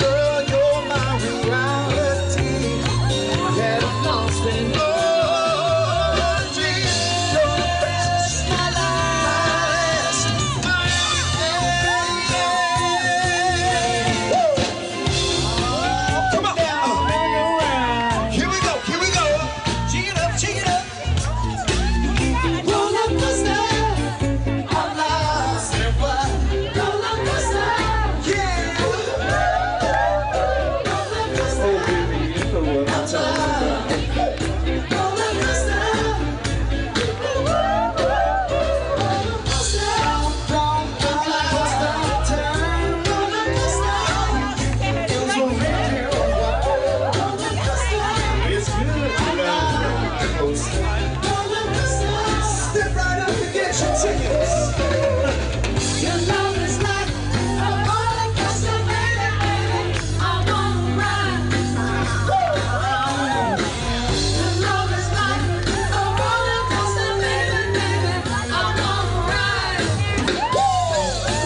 Girl, you're my reality. Get lost in your dreams. You're the best, my last, my come on. Here we go, here we go. Check it up, check it up. Step right up and get your tickets. Your love is like a roller coaster, baby, baby. I wanna ride. Your love is like a roller coaster, baby, baby. I wanna ride.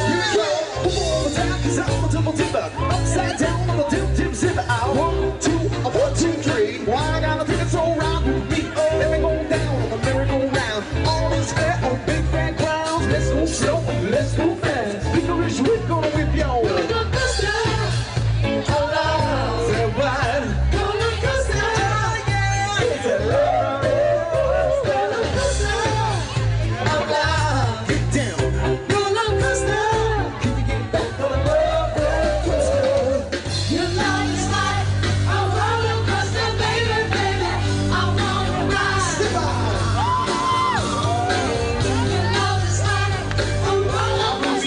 Here we go. One more time, 'cause I'm a double dipper. Upside down, I'm a dip zipper. I 1, 2, 1, 2, 3. Why I gotta think it's all right with me? Let me go down on the merry-go-round. All is fair on big fat grounds. Let's go slow, let's go fast. Licorice whip gonna whip y'all. Roller coaster, hold on, say what? Roller coaster, yeah. It's a roller coaster, hold on, get down. Roller coaster, can you get back on the roller coaster? Your love is like a roller coaster, baby, baby. I wanna ride. Step out. Your love is like a roller coaster.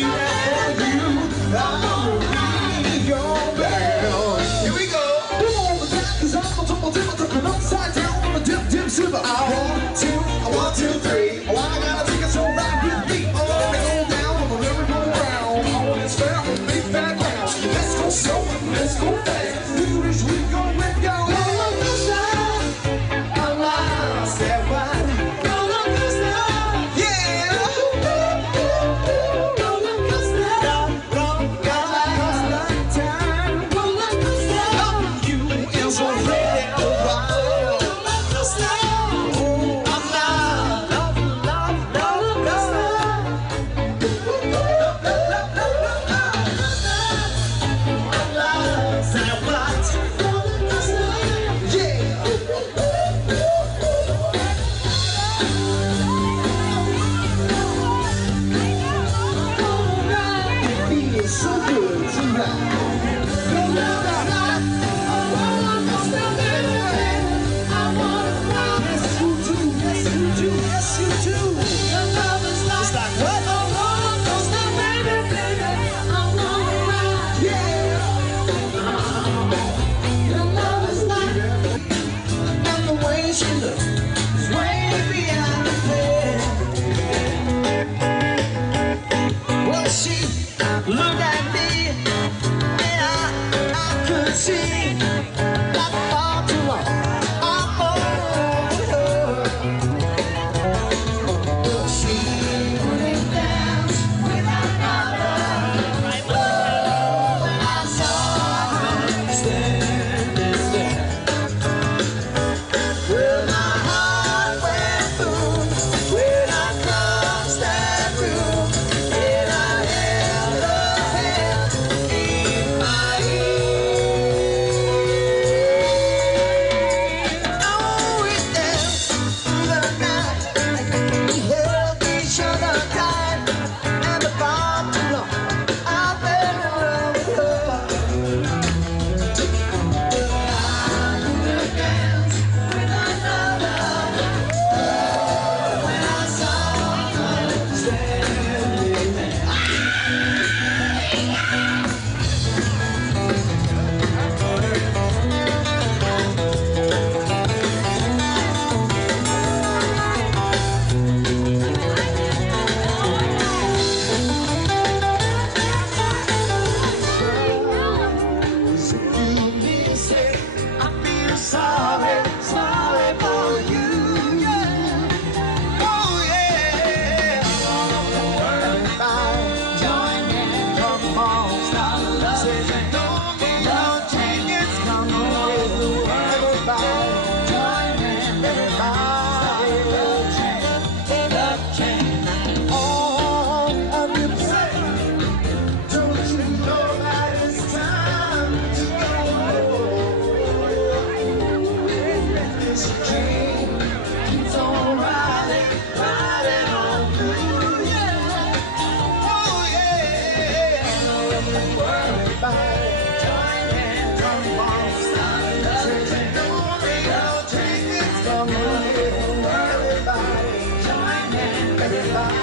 All of you say, don't you know that it's time to go? This train keeps on riding, riding on through. Yeah. Oh yeah. Don't worry about it. Join hands, come on, stop. Take only your tickets, come on, don't worry about it. Join hands, everybody.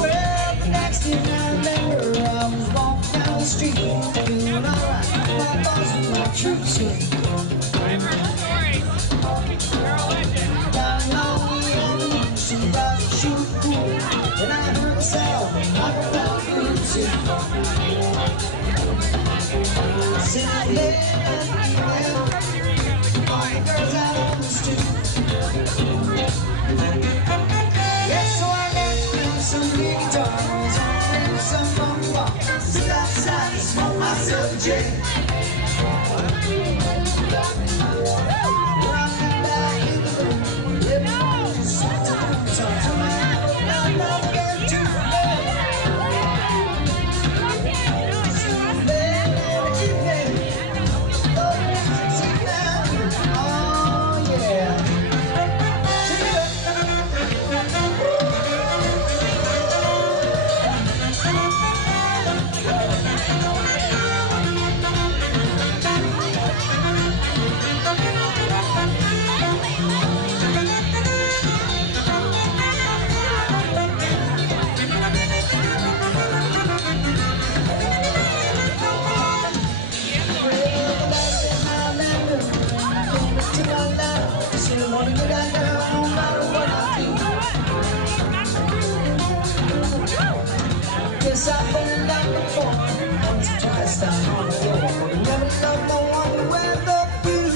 Well, the next thing I remember, I was walking down the street, feeling alright. My boss was my true sweet. Down along the avenue, somebody shoot pool, and I heard the sound like a bell flute too. Sitting there and all the girls out on the street. Yes, so I got some big guitars, some funk rock, sit outside and smoke myself a J. Rocking back in the room, everyone just sits down and talks. I'm not getting too bad. Oh yeah. Yes, I've been down before, once or twice down on the floor, but never loved no one with a view.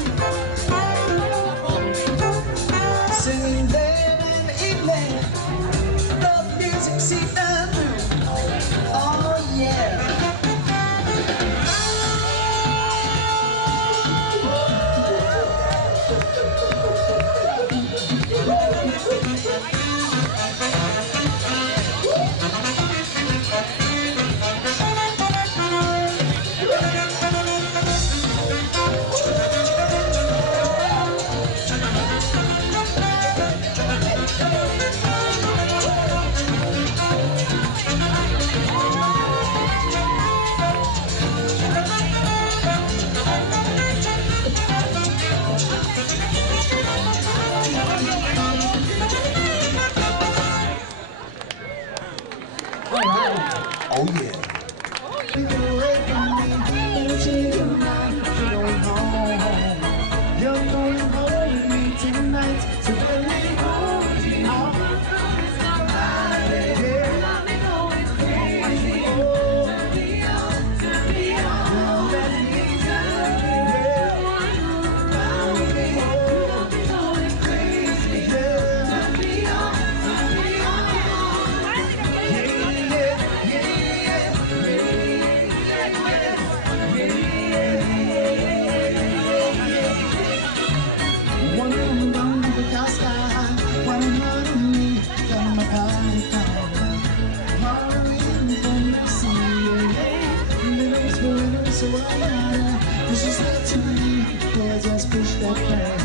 Singing day and evening, love music, see and through. Oh yeah. Oh yeah. You're going home with me tonight, so let me hold you. It's alright, yeah. Let me know it's crazy. Oh, turn me on, turn me on. Let me turn me on. Let me know it's crazy. Yeah. Turn me on, turn me on. Just push that plan.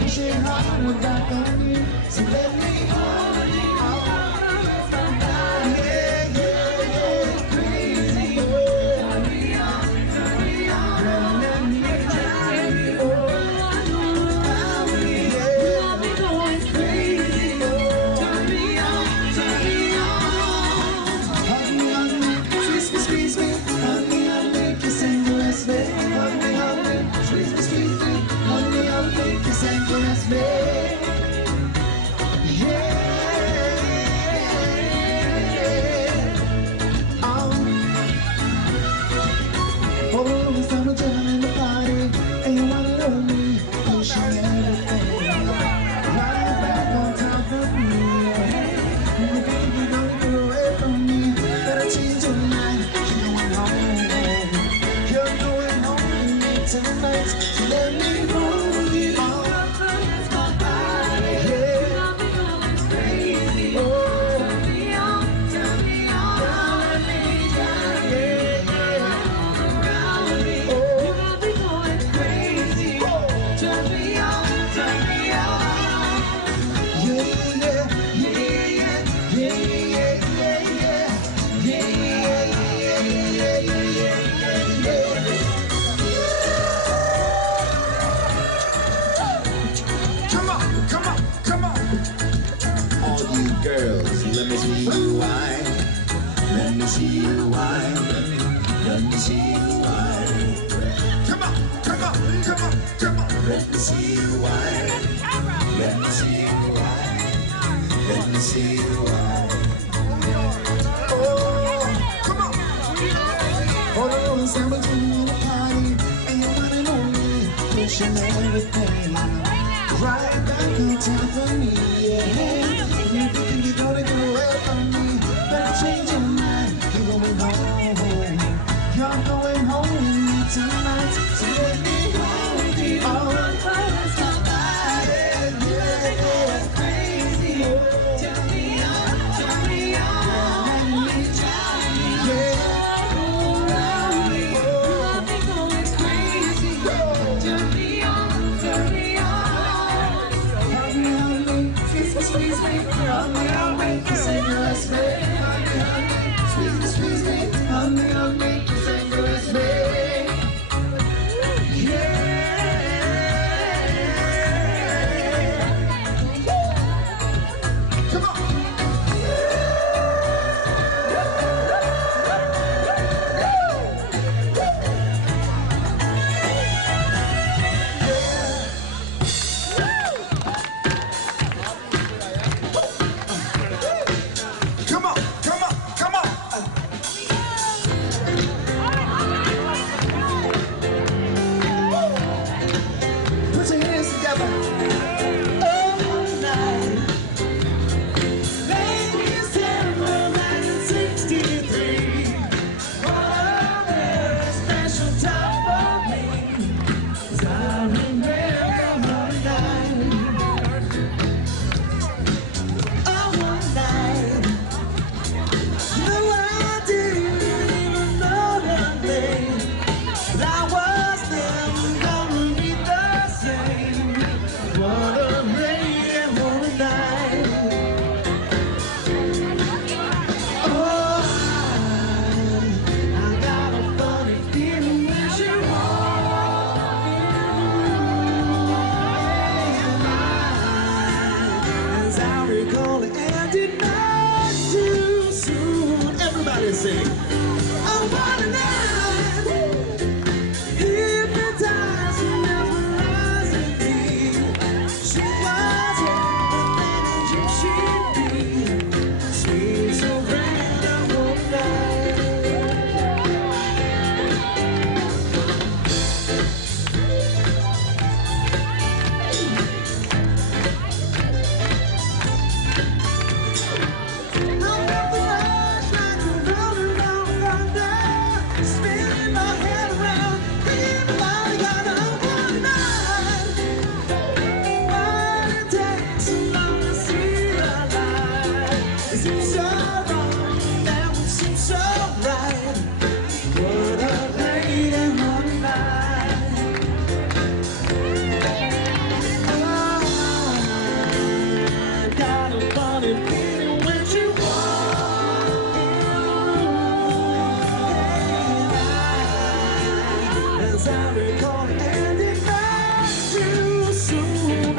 Push it harder back on you. So let me hold you. see you why. Let me see you why. Come on, come on, come on, come on. Let me see you why. Let me see you why. Let me see you why. Oh, come on. All alone, sandwich in the party, and you're running on me, pushing everything right back on top of me. Yeah, you think you're gonna get away from me, but change your mind. You're going home. You're going home with me tonight. So let me hold you. Oh, let's go by it. Yeah, crazy. Turn me on, turn me on. Let me try. Yeah. Squeeze me, hug me, hug me, say caress me. Squeeze me, squeeze me, hug me, say caress me. Yeah. Come on.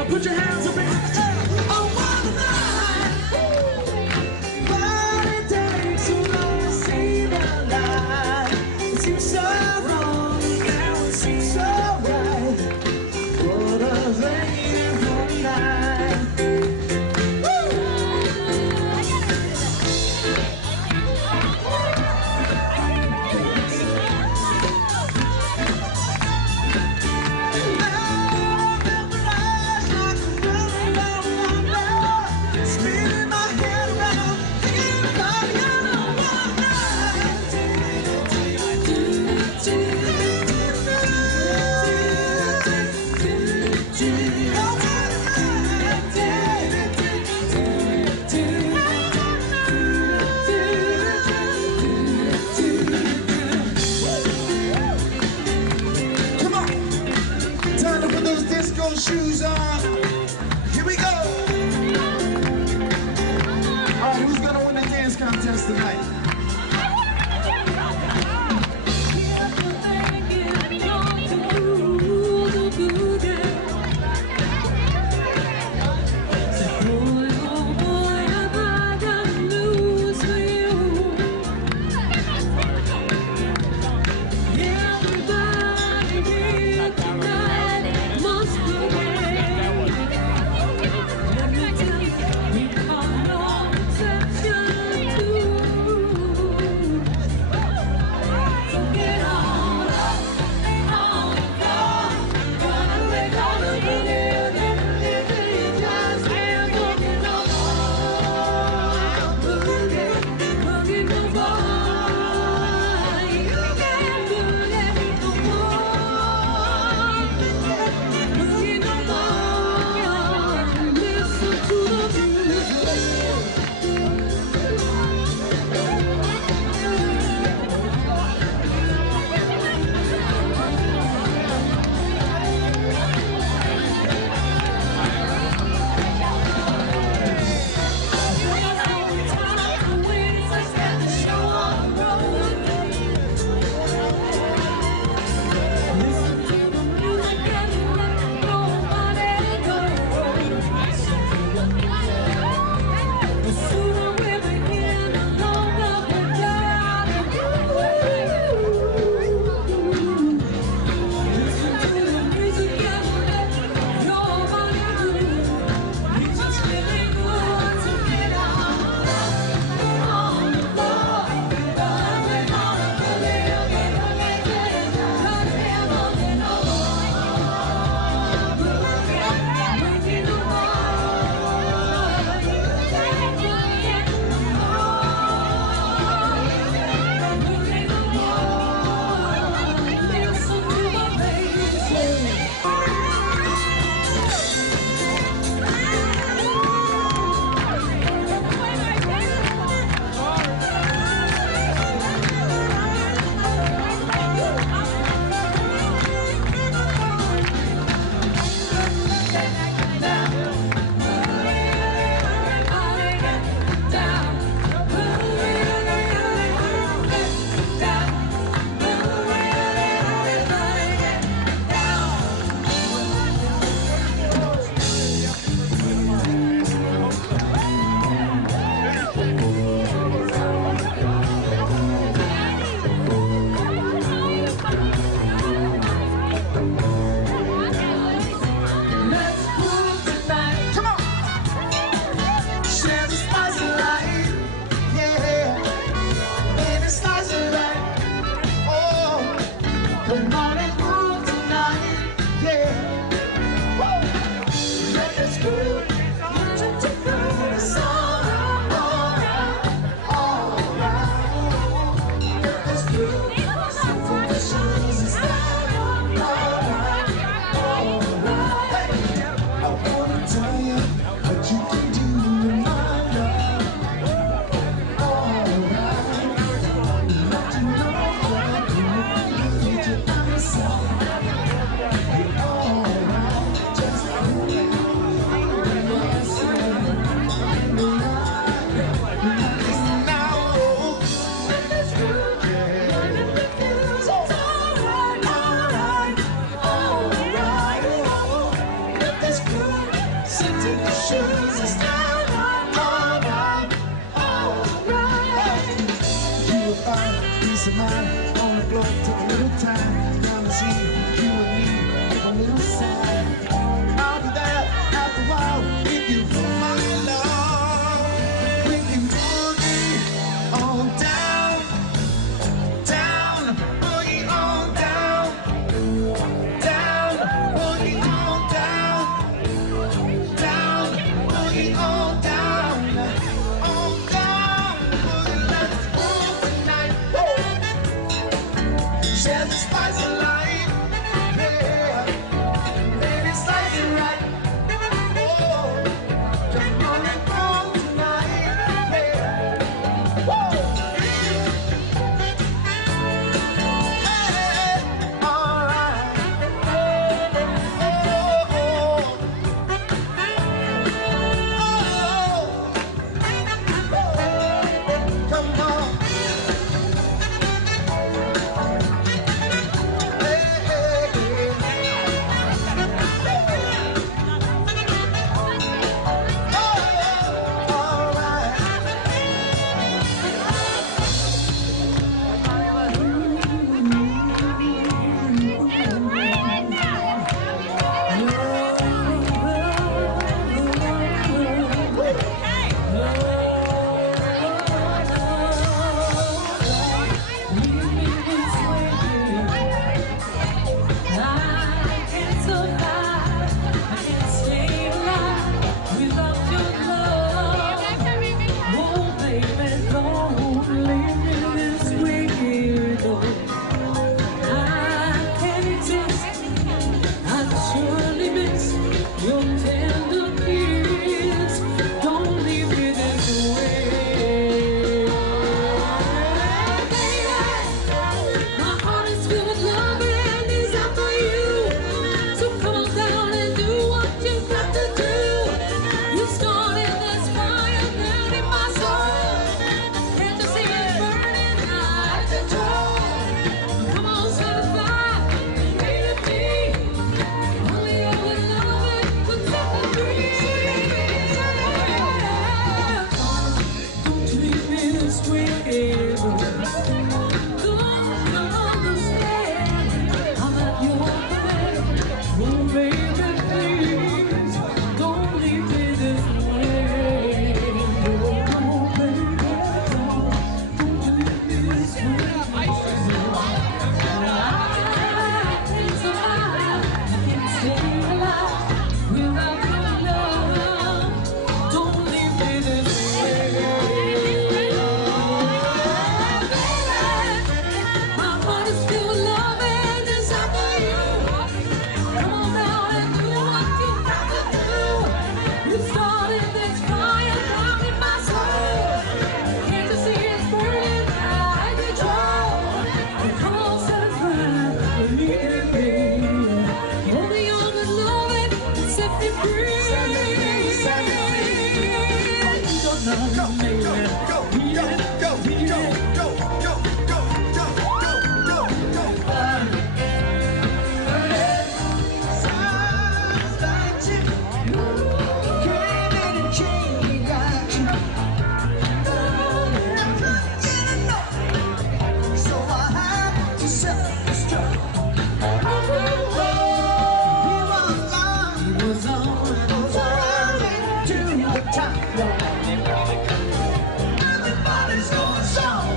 Put your hands up in the air. Oh, what a night. What it takes so long to see the light. It seems so wrong, now it seems so right. What a lady for night. Shoes on. Here we go. All right, who's gonna win the dance contest tonight? Just a man on the block, took a little time down to see you and me, give a little sign. I'll be there after a while if you want my love. We can boogie on down, down, boogie on down, down, boogie on down, down, boogie on down, on down, boogie, let's move tonight. Woo! Share the spice of life, yeah. Baby, slice it right. Oh, come on and go tonight, yeah. Woo! Hey, all right. Come on. Your tender kiss, don't leave me this way. My heart is filled with love and desire for you. So come on down and do what you've got to do. You started this fire burning my soul. Can't you see it burning like a coal? Come on, set it fire, leave it be. Only you would love it would set me free. Don't you leave me this way ever. Don't you understand? I'm at your command. Oh, baby, please don't leave me this way. Oh, baby, don't you leave me this way. I can't survive, I can't stay alive without your love. Don't leave me this way. My heart is filled with love and desire for you. Come on down and do what you got to do. You started this fire down in my soul. Can't you see it's burning out of control? Come on, set it fire, leave it be. Only you can love it and set me free. So I have to self-destruct. He was on to the top. Everybody's going strong.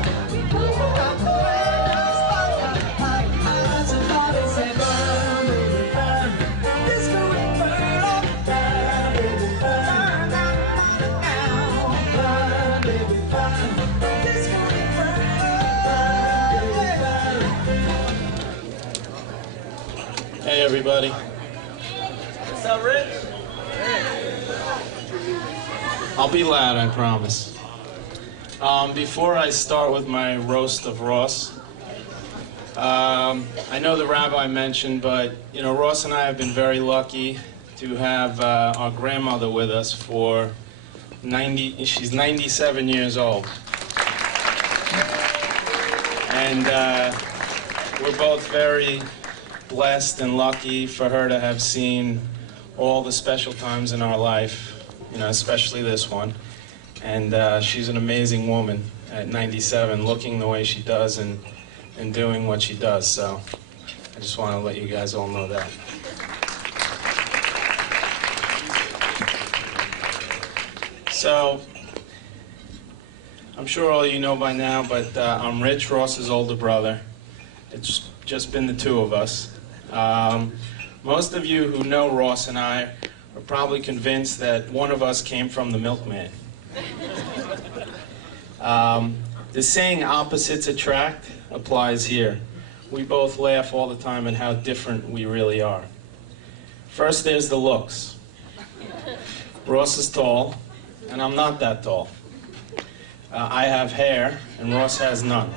Somebody said, burn, baby, burn. This going burn up, burn, baby, burn. Burn, baby, burn. This going burn up, baby, burn. Hey everybody. What's up, Rich? I'll be loud, I promise. Before I start with my roast of Ross, I know the rabbi mentioned, but you know, Ross and I have been very lucky to have our grandmother with us for she's 97 years old. And we're both very blessed and lucky for her to have seen all the special times in our life, you know, especially this one. And she's an amazing woman. at 97, looking the way she does and doing what she does. So I just want to let you guys all know that. So I'm sure all of you know by now, but I'm Rich, Ross's older brother. It's just been the two of us. Most of you who know Ross and I are probably convinced that one of us came from the milkman. The saying opposites attract applies here. We both laugh all the time at how different we really are. First, there's the looks. Ross is tall, and I'm not that tall. I have hair, and Ross has none.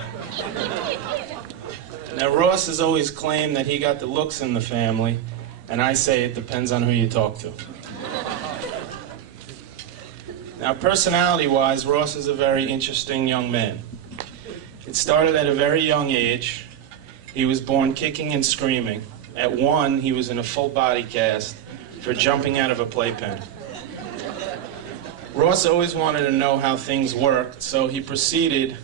Now, Ross has always claimed that he got the looks in the family, and I say it depends on who you talk to. Now, personality-wise, Ross is a very interesting young man. It started at a very young age. He was born kicking and screaming. At 1, he was in a full body cast for jumping out of a playpen. Ross always wanted to know how things worked, so he proceeded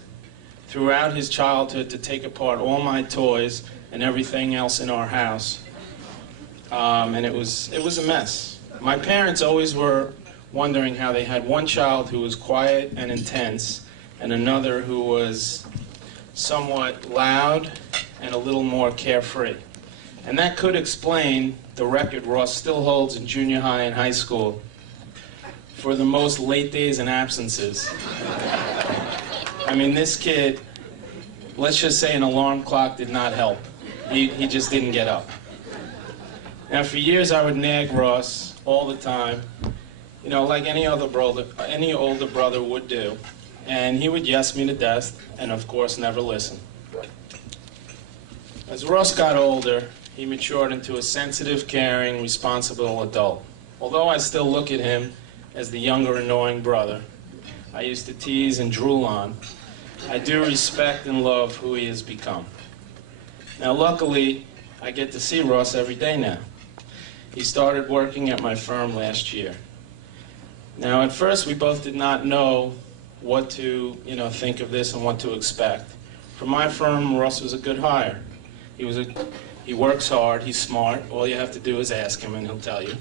throughout his childhood to take apart all my toys and everything else in our house. And it was a mess. My parents always were wondering how they had one child who was quiet and intense and another who was somewhat loud and a little more carefree. And that could explain the record Ross still holds in junior high and high school for the most late days and absences. I mean, this kid, let's just say an alarm clock did not help. He just didn't get up. Now, for years, I would nag Ross all the time, you know, like any older brother would do. And he would yes me to death, and of course, never listen. As Ross got older, he matured into a sensitive, caring, responsible adult. Although I still look at him as the younger, annoying brother I used to tease and drool on, I do respect and love who he has become. Now, luckily, I get to see Ross every day now. He started working at my firm last year. Now, at first, we both did not know what to, think of this and what to expect. For my firm, Ross was a good hire. He works hard, he's smart. All you have to do is ask him and he'll tell you.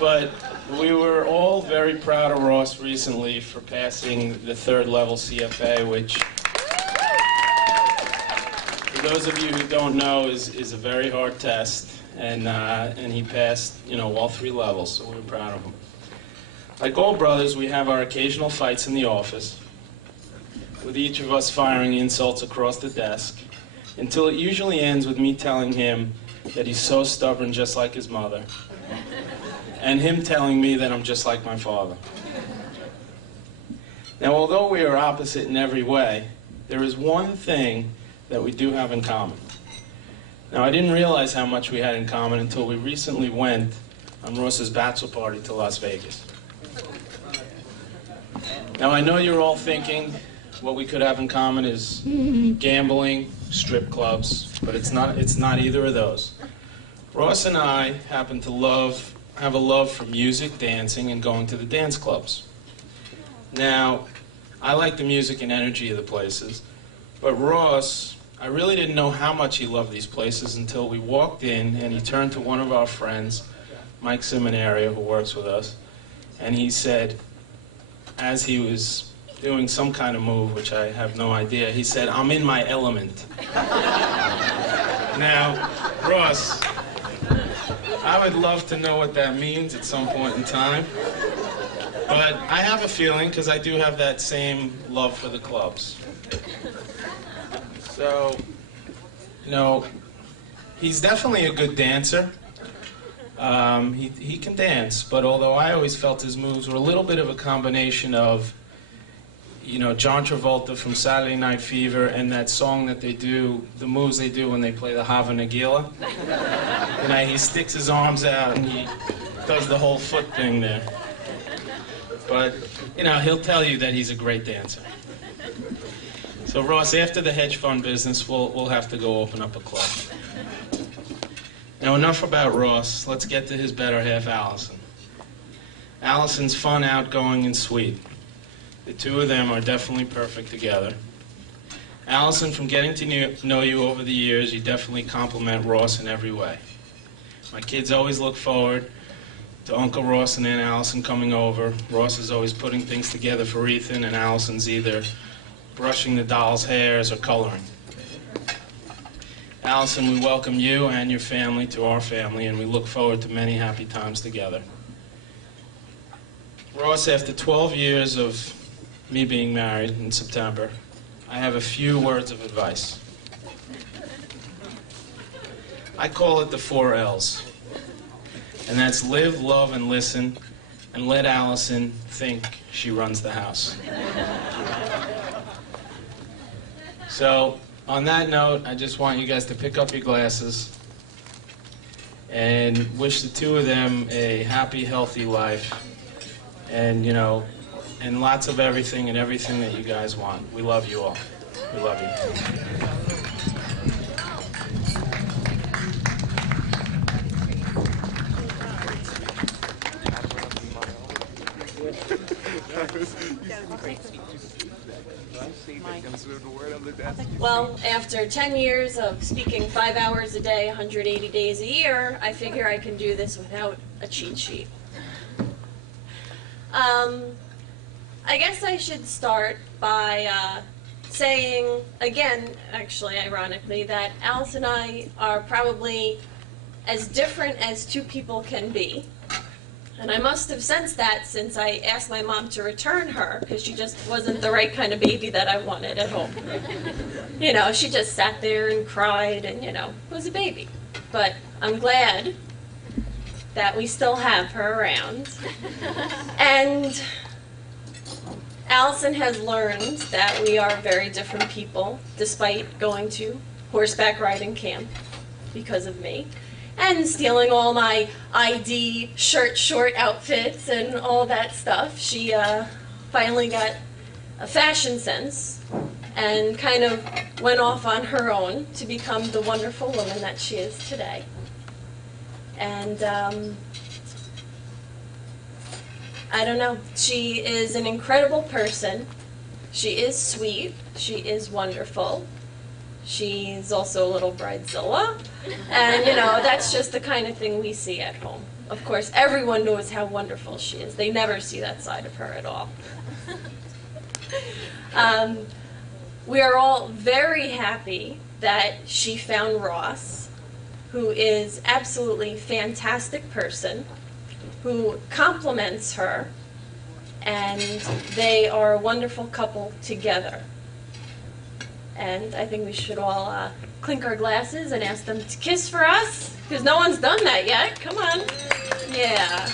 But we were all very proud of Ross recently for passing the 3rd level CFA, which, for those of you who don't know, is a very hard test. And he passed, all 3 levels, so we were proud of him. Like all brothers, we have our occasional fights in the office, with each of us firing insults across the desk, until it usually ends with me telling him that he's so stubborn just like his mother, and him telling me that I'm just like my father. Now, although we are opposite in every way, there is one thing that we do have in common. Now, I didn't realize how much we had in common until we recently went on Ross's bachelor party to Las Vegas. Now, I know you're all thinking what we could have in common is gambling, strip clubs, but it's not either of those. Ross and I happen to have a love for music, dancing, and going to the dance clubs. Now, I like the music and energy of the places, but Ross, I really didn't know how much he loved these places until we walked in and he turned to one of our friends, Mike Seminario, who works with us, and he said, as he was doing some kind of move, which I have no idea, he said, "I'm in my element." Now, Ross, I would love to know what that means at some point in time, but I have a feeling, because I do have that same love for the clubs. So, he's definitely a good dancer. He can dance, but although I always felt his moves were a little bit of a combination of, John Travolta from Saturday Night Fever and that song that they do, the moves they do when they play the Hava Nagila. He sticks his arms out and he does the whole foot thing there. But, he'll tell you that he's a great dancer. So Ross, after the hedge fund business, we'll have to go open up a club. Now, enough about Ross. Let's get to his better half, Allison. Allison's fun, outgoing, and sweet. The two of them are definitely perfect together. Allison, from getting to know you over the years, you definitely compliment Ross in every way. My kids always look forward to Uncle Ross and Aunt Allison coming over. Ross is always putting things together for Ethan, and Allison's either brushing the doll's hairs or coloring. Allison, we welcome you and your family to our family, and we look forward to many happy times together. Ross, after 12 years of me being married in September, I have a few words of advice. I call it the 4 L's. And that's live, love, and listen, and let Allison think she runs the house. So, on that note, I just want you guys to pick up your glasses and wish the two of them a happy, healthy life. And, you know, and lots of everything and everything that you guys want. We love you all. We love you. Well, after 10 years of speaking 5 hours a day, 180 days a year, I figure I can do this without a cheat sheet. I guess I should start by saying, again, actually, ironically, that Alice and I are probably as different as two people can be. And I must have sensed that since I asked my mom to return her, because she just wasn't the right kind of baby that I wanted at home. You know, she just sat there and cried and, you know, was a baby. But I'm glad that we still have her around. And Allison has learned that we are very different people, despite going to horseback riding camp because of me, and stealing all my ID short outfits and all that stuff. She finally got a fashion sense and kind of went off on her own to become the wonderful woman that she is today. And I don't know, she is an incredible person. She is sweet, she is wonderful. She's also a little bridezilla, and you know, that's just the kind of thing we see at home. Of course, everyone knows how wonderful she is. They never see that side of her at all. We are all very happy that she found Ross, who is absolutely fantastic person, who compliments her, and they are a wonderful couple together. And I think we should all clink our glasses and ask them to kiss for us, because no one's done that yet. Come on. Yeah.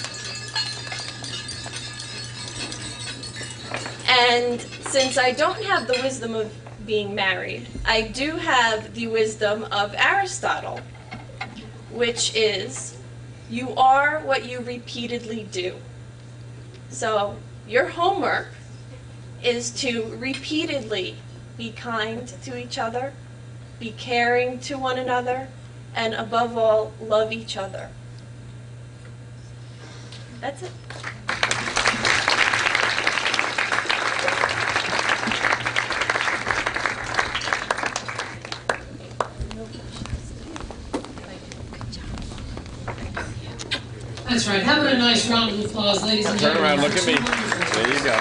And since I don't have the wisdom of being married, I do have the wisdom of Aristotle, which is, you are what you repeatedly do. So your homework is to repeatedly be kind to each other, be caring to one another, and above all, love each other. That's it. That's right. How about a nice round of applause, ladies and Turn gentlemen. around, look at me. There you go.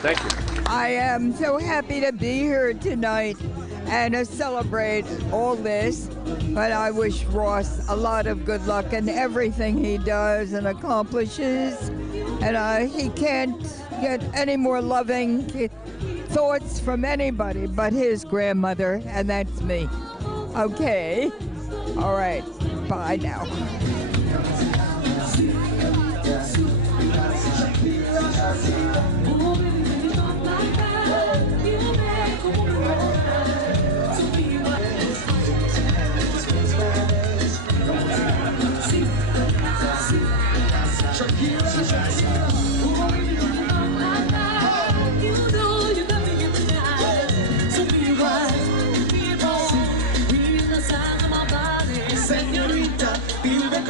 Thank you. I am so happy to be here tonight and to celebrate all this, but I wish Ross a lot of good luck in everything he does and accomplishes, and he can't get any more loving thoughts from anybody but his grandmother, and that's me. Okay? All right. Bye now. Señorita, vive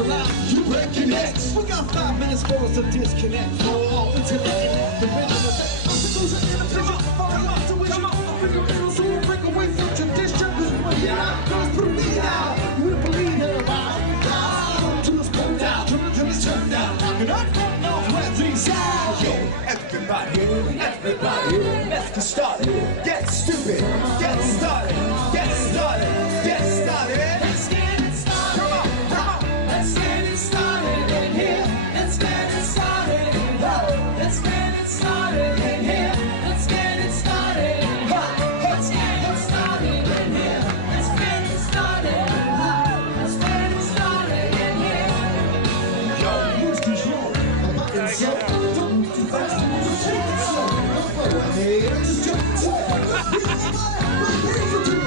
line, you break your necks. We got 5 minutes for us to disconnect. Flow all into the end. The rhythm of that. Obstacles are in a picture. Follow up to it. Bring a little so we'll break away from tradition. Girls, put me down. You wouldn't believe it. Down to the spoon down. Till it's turned down. And I'm from Northwest Eastside. Yo, everybody, let's get started. Get stupid. Get started. Get started. Get started. Let's get it started. Come on. Let's get it started in here. Let's get it started. Let's get it started in here. Let's get it started. Let's get it started in here. Let's get it started. Let's get it started in here. Yo, lose control. And so, don't move too fast. Just take it slow. Hey, just jump to it.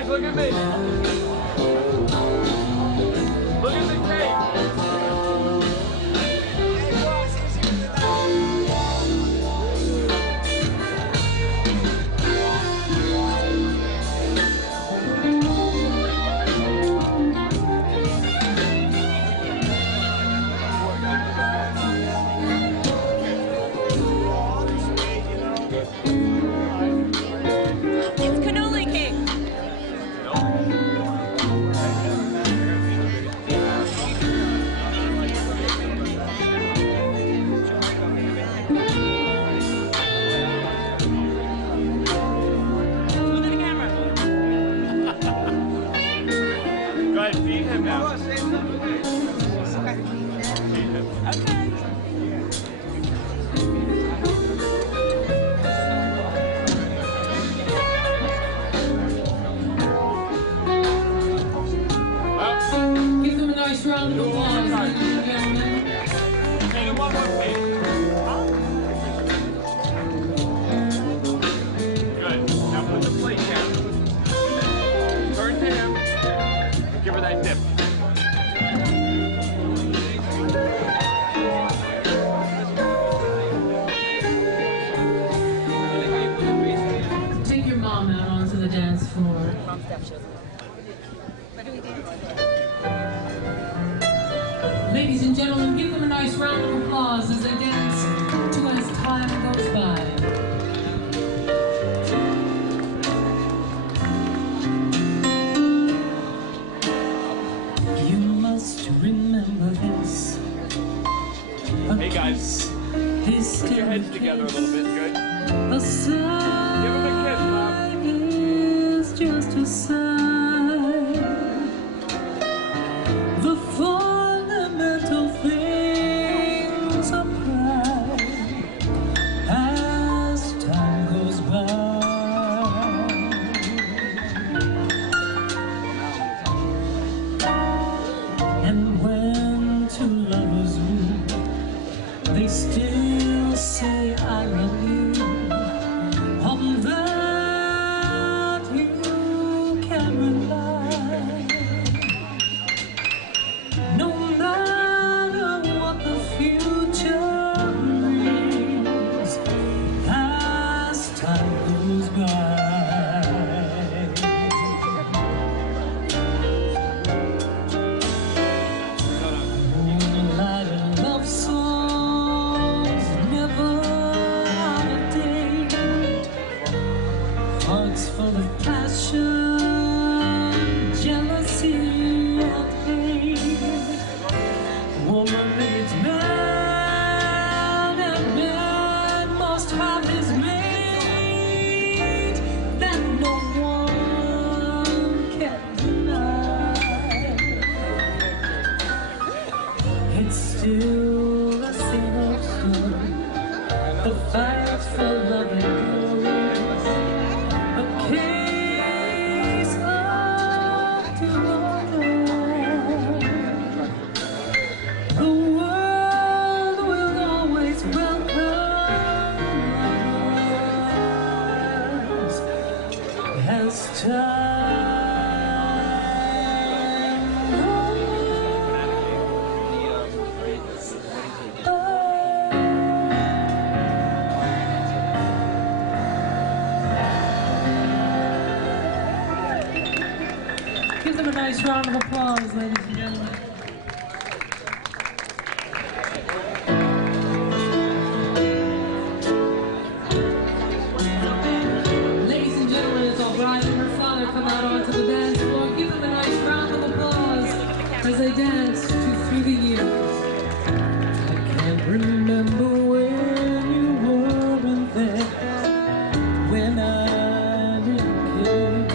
guys, look at me. Look at the cake. It's cannoli cake. Look at the camera. Go ahead, feed him now. Okay. Give them a nice round of applause, ladies and gentlemen. And one more cake. Good. Now put the plate down. Turn to him. Give her that dip. Take your mom out onto the dance floor. Ladies and gentlemen, give them a nice round of applause as they dance to As Time Goes By. You must remember this. Hey guys, put your heads together a little bit. Good. A sigh Give him a kiss, Mom. is just a sigh. The fundamental things are pride as time goes by. And when two lovers meet, they still say I love you. On that you can rely. No matter what the future brings, as time goes by. Moonlight and love songs never out of date. Hearts full of passion, jealousy and hate. Woman needs man, and man must have his mate. That no one can deny. It's still the same old story. The fight for love and glory. A case of tomorrow. The world will always welcome us as Give them a nice round of applause, ladies and gentlemen. Ladies and gentlemen, it's all bride and her father come out onto the dance floor. Give them a nice round of applause as they dance through the years. I can't remember when you weren't there, when I didn't care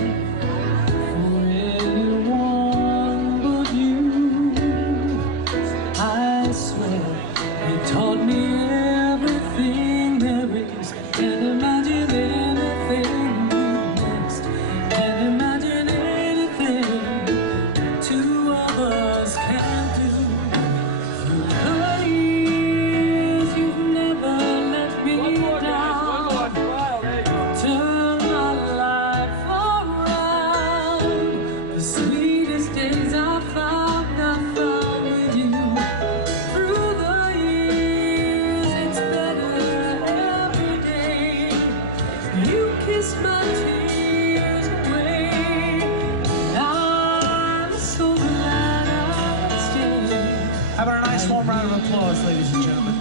for anyone but you. I swear you taught me everything there is. Can't imagine anything next. Can't imagine anything two of us can't of applause, ladies and gentlemen,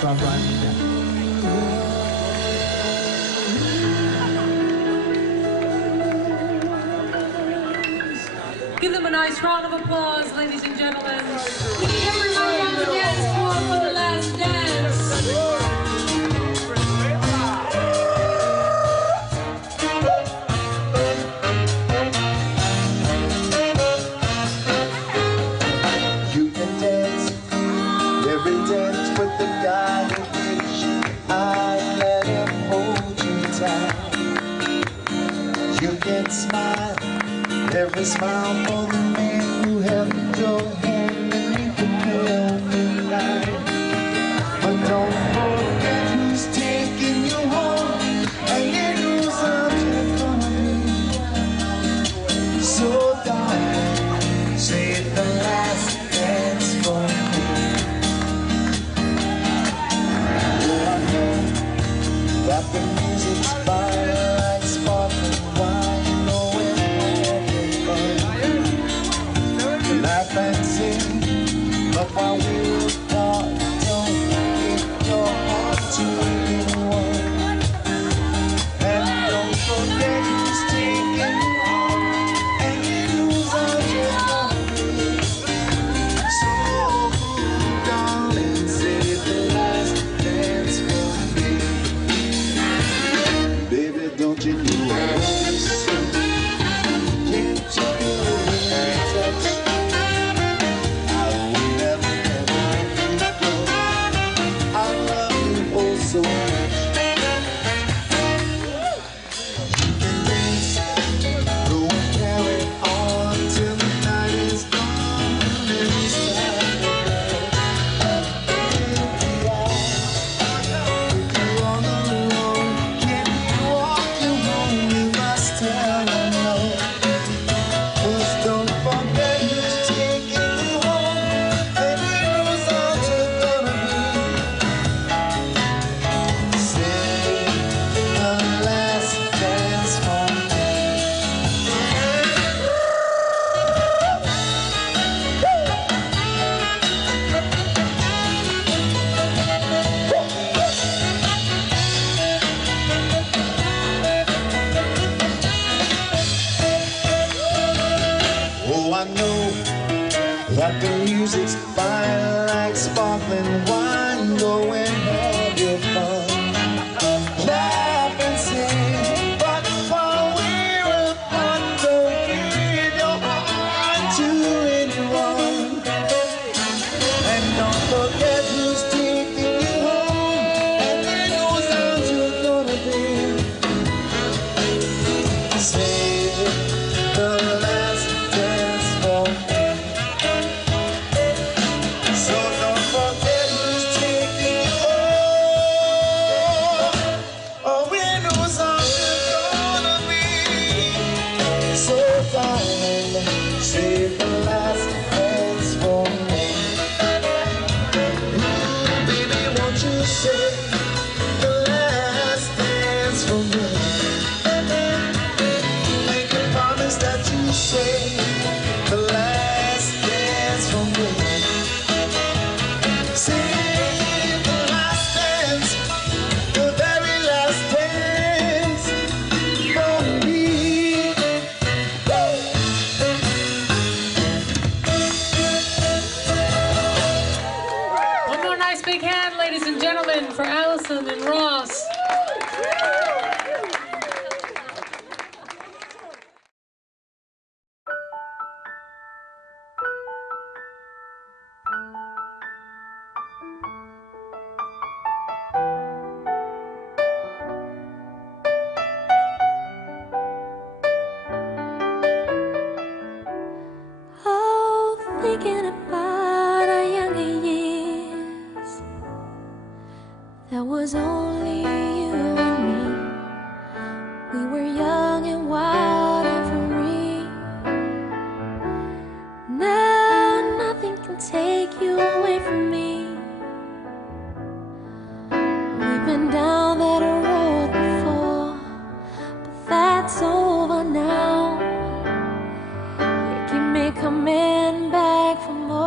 for our bride and Give them a nice round of applause, ladies and gentlemen. We need everyone on the dance floor for the last dance. you can dance every dance with the guy who gives you I let him hold you tight. You can smile every smile for the man who held your hand beneath the pale moonlight. But don't forget who's taking you home, and you knows I'm gonna be. So darling, save the last dance for me. Oh, I know that the music's fine like sparkling wine, knowing laugh and sing, but while we're apart, don't give your heart to anyone. And don't forget who's taking you home, and you lose all your money. So, darling, save the last dance for me. Baby, don't you know this? Can't you feel the touch? So much. You can dance, go and carry on till the night is gone. And it's time to go. If you're on the road, can you walk you home? You must tell them no. 'Cause don't forget who's taking you home, and he knows how you're gonna be. Oh, I know that the music's fine like sparkling wine. Go and have your fun, laugh and sing. But while we're apart, don't give your heart to anyone. And don't forget who's taking you home, and you know how you're gonna be. Save the last dance for me. So don't forget who's taking you home. Oh, we know how you're gonna be. So darling, save the last dance for me. Baby, won't you save the last dance for me? Make a promise that you say the last dance for me. Save the last dance, the very last dance for me. One more nice big hand, ladies and gentlemen, for Allison and Ross. Oh, thinking about our younger years, there was only you and me. We were young and wild and free. Now nothing can take you away from me. We've been down that road before, but that's over now. You keep me coming back for more.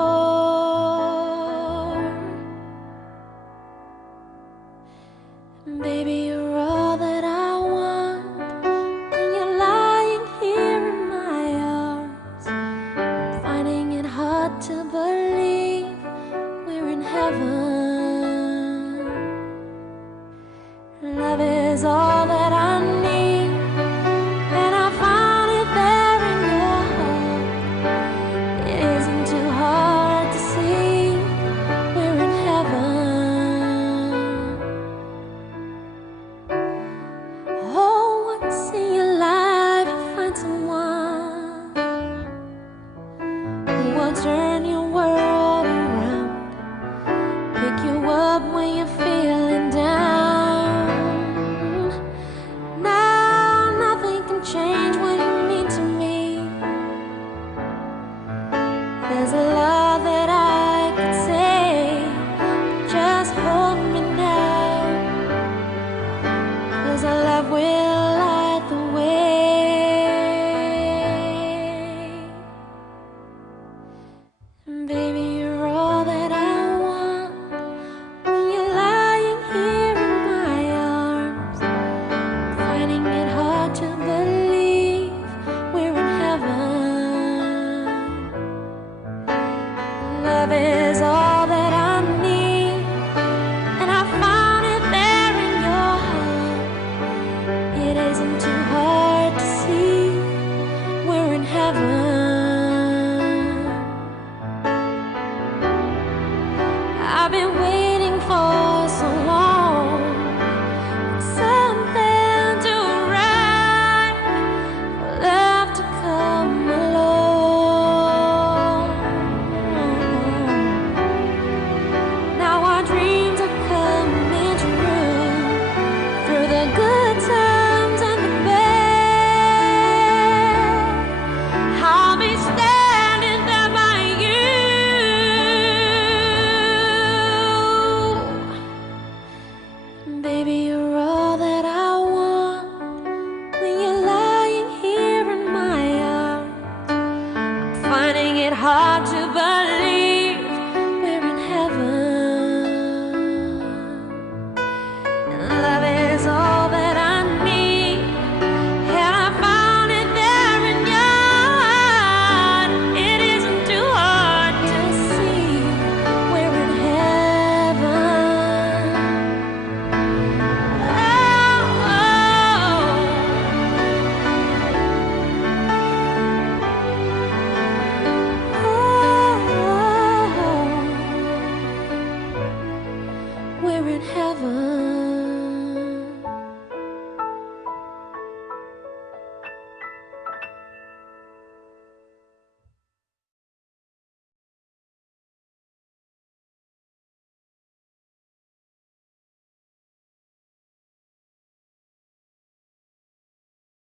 I'll turn your world around, pick you up when you're feeling down. Now nothing can change what you mean to me. There's a lot that I could say, but just hold me now, 'cause our love will light the way. And baby, you're all that I want when you're lying here in my arms. I'm finding it hard to believe we're in heaven. Love is all that I need, and I found it there in your heart. It isn't too hard to see we're in heaven. I've been waiting for so long, something to right, for love to come along. Now our dreams are coming true, through the good times and the bad. I'll be standing there by you. Baby, you're all that I want when you're lying here in my arms. I'm finding it hard to believe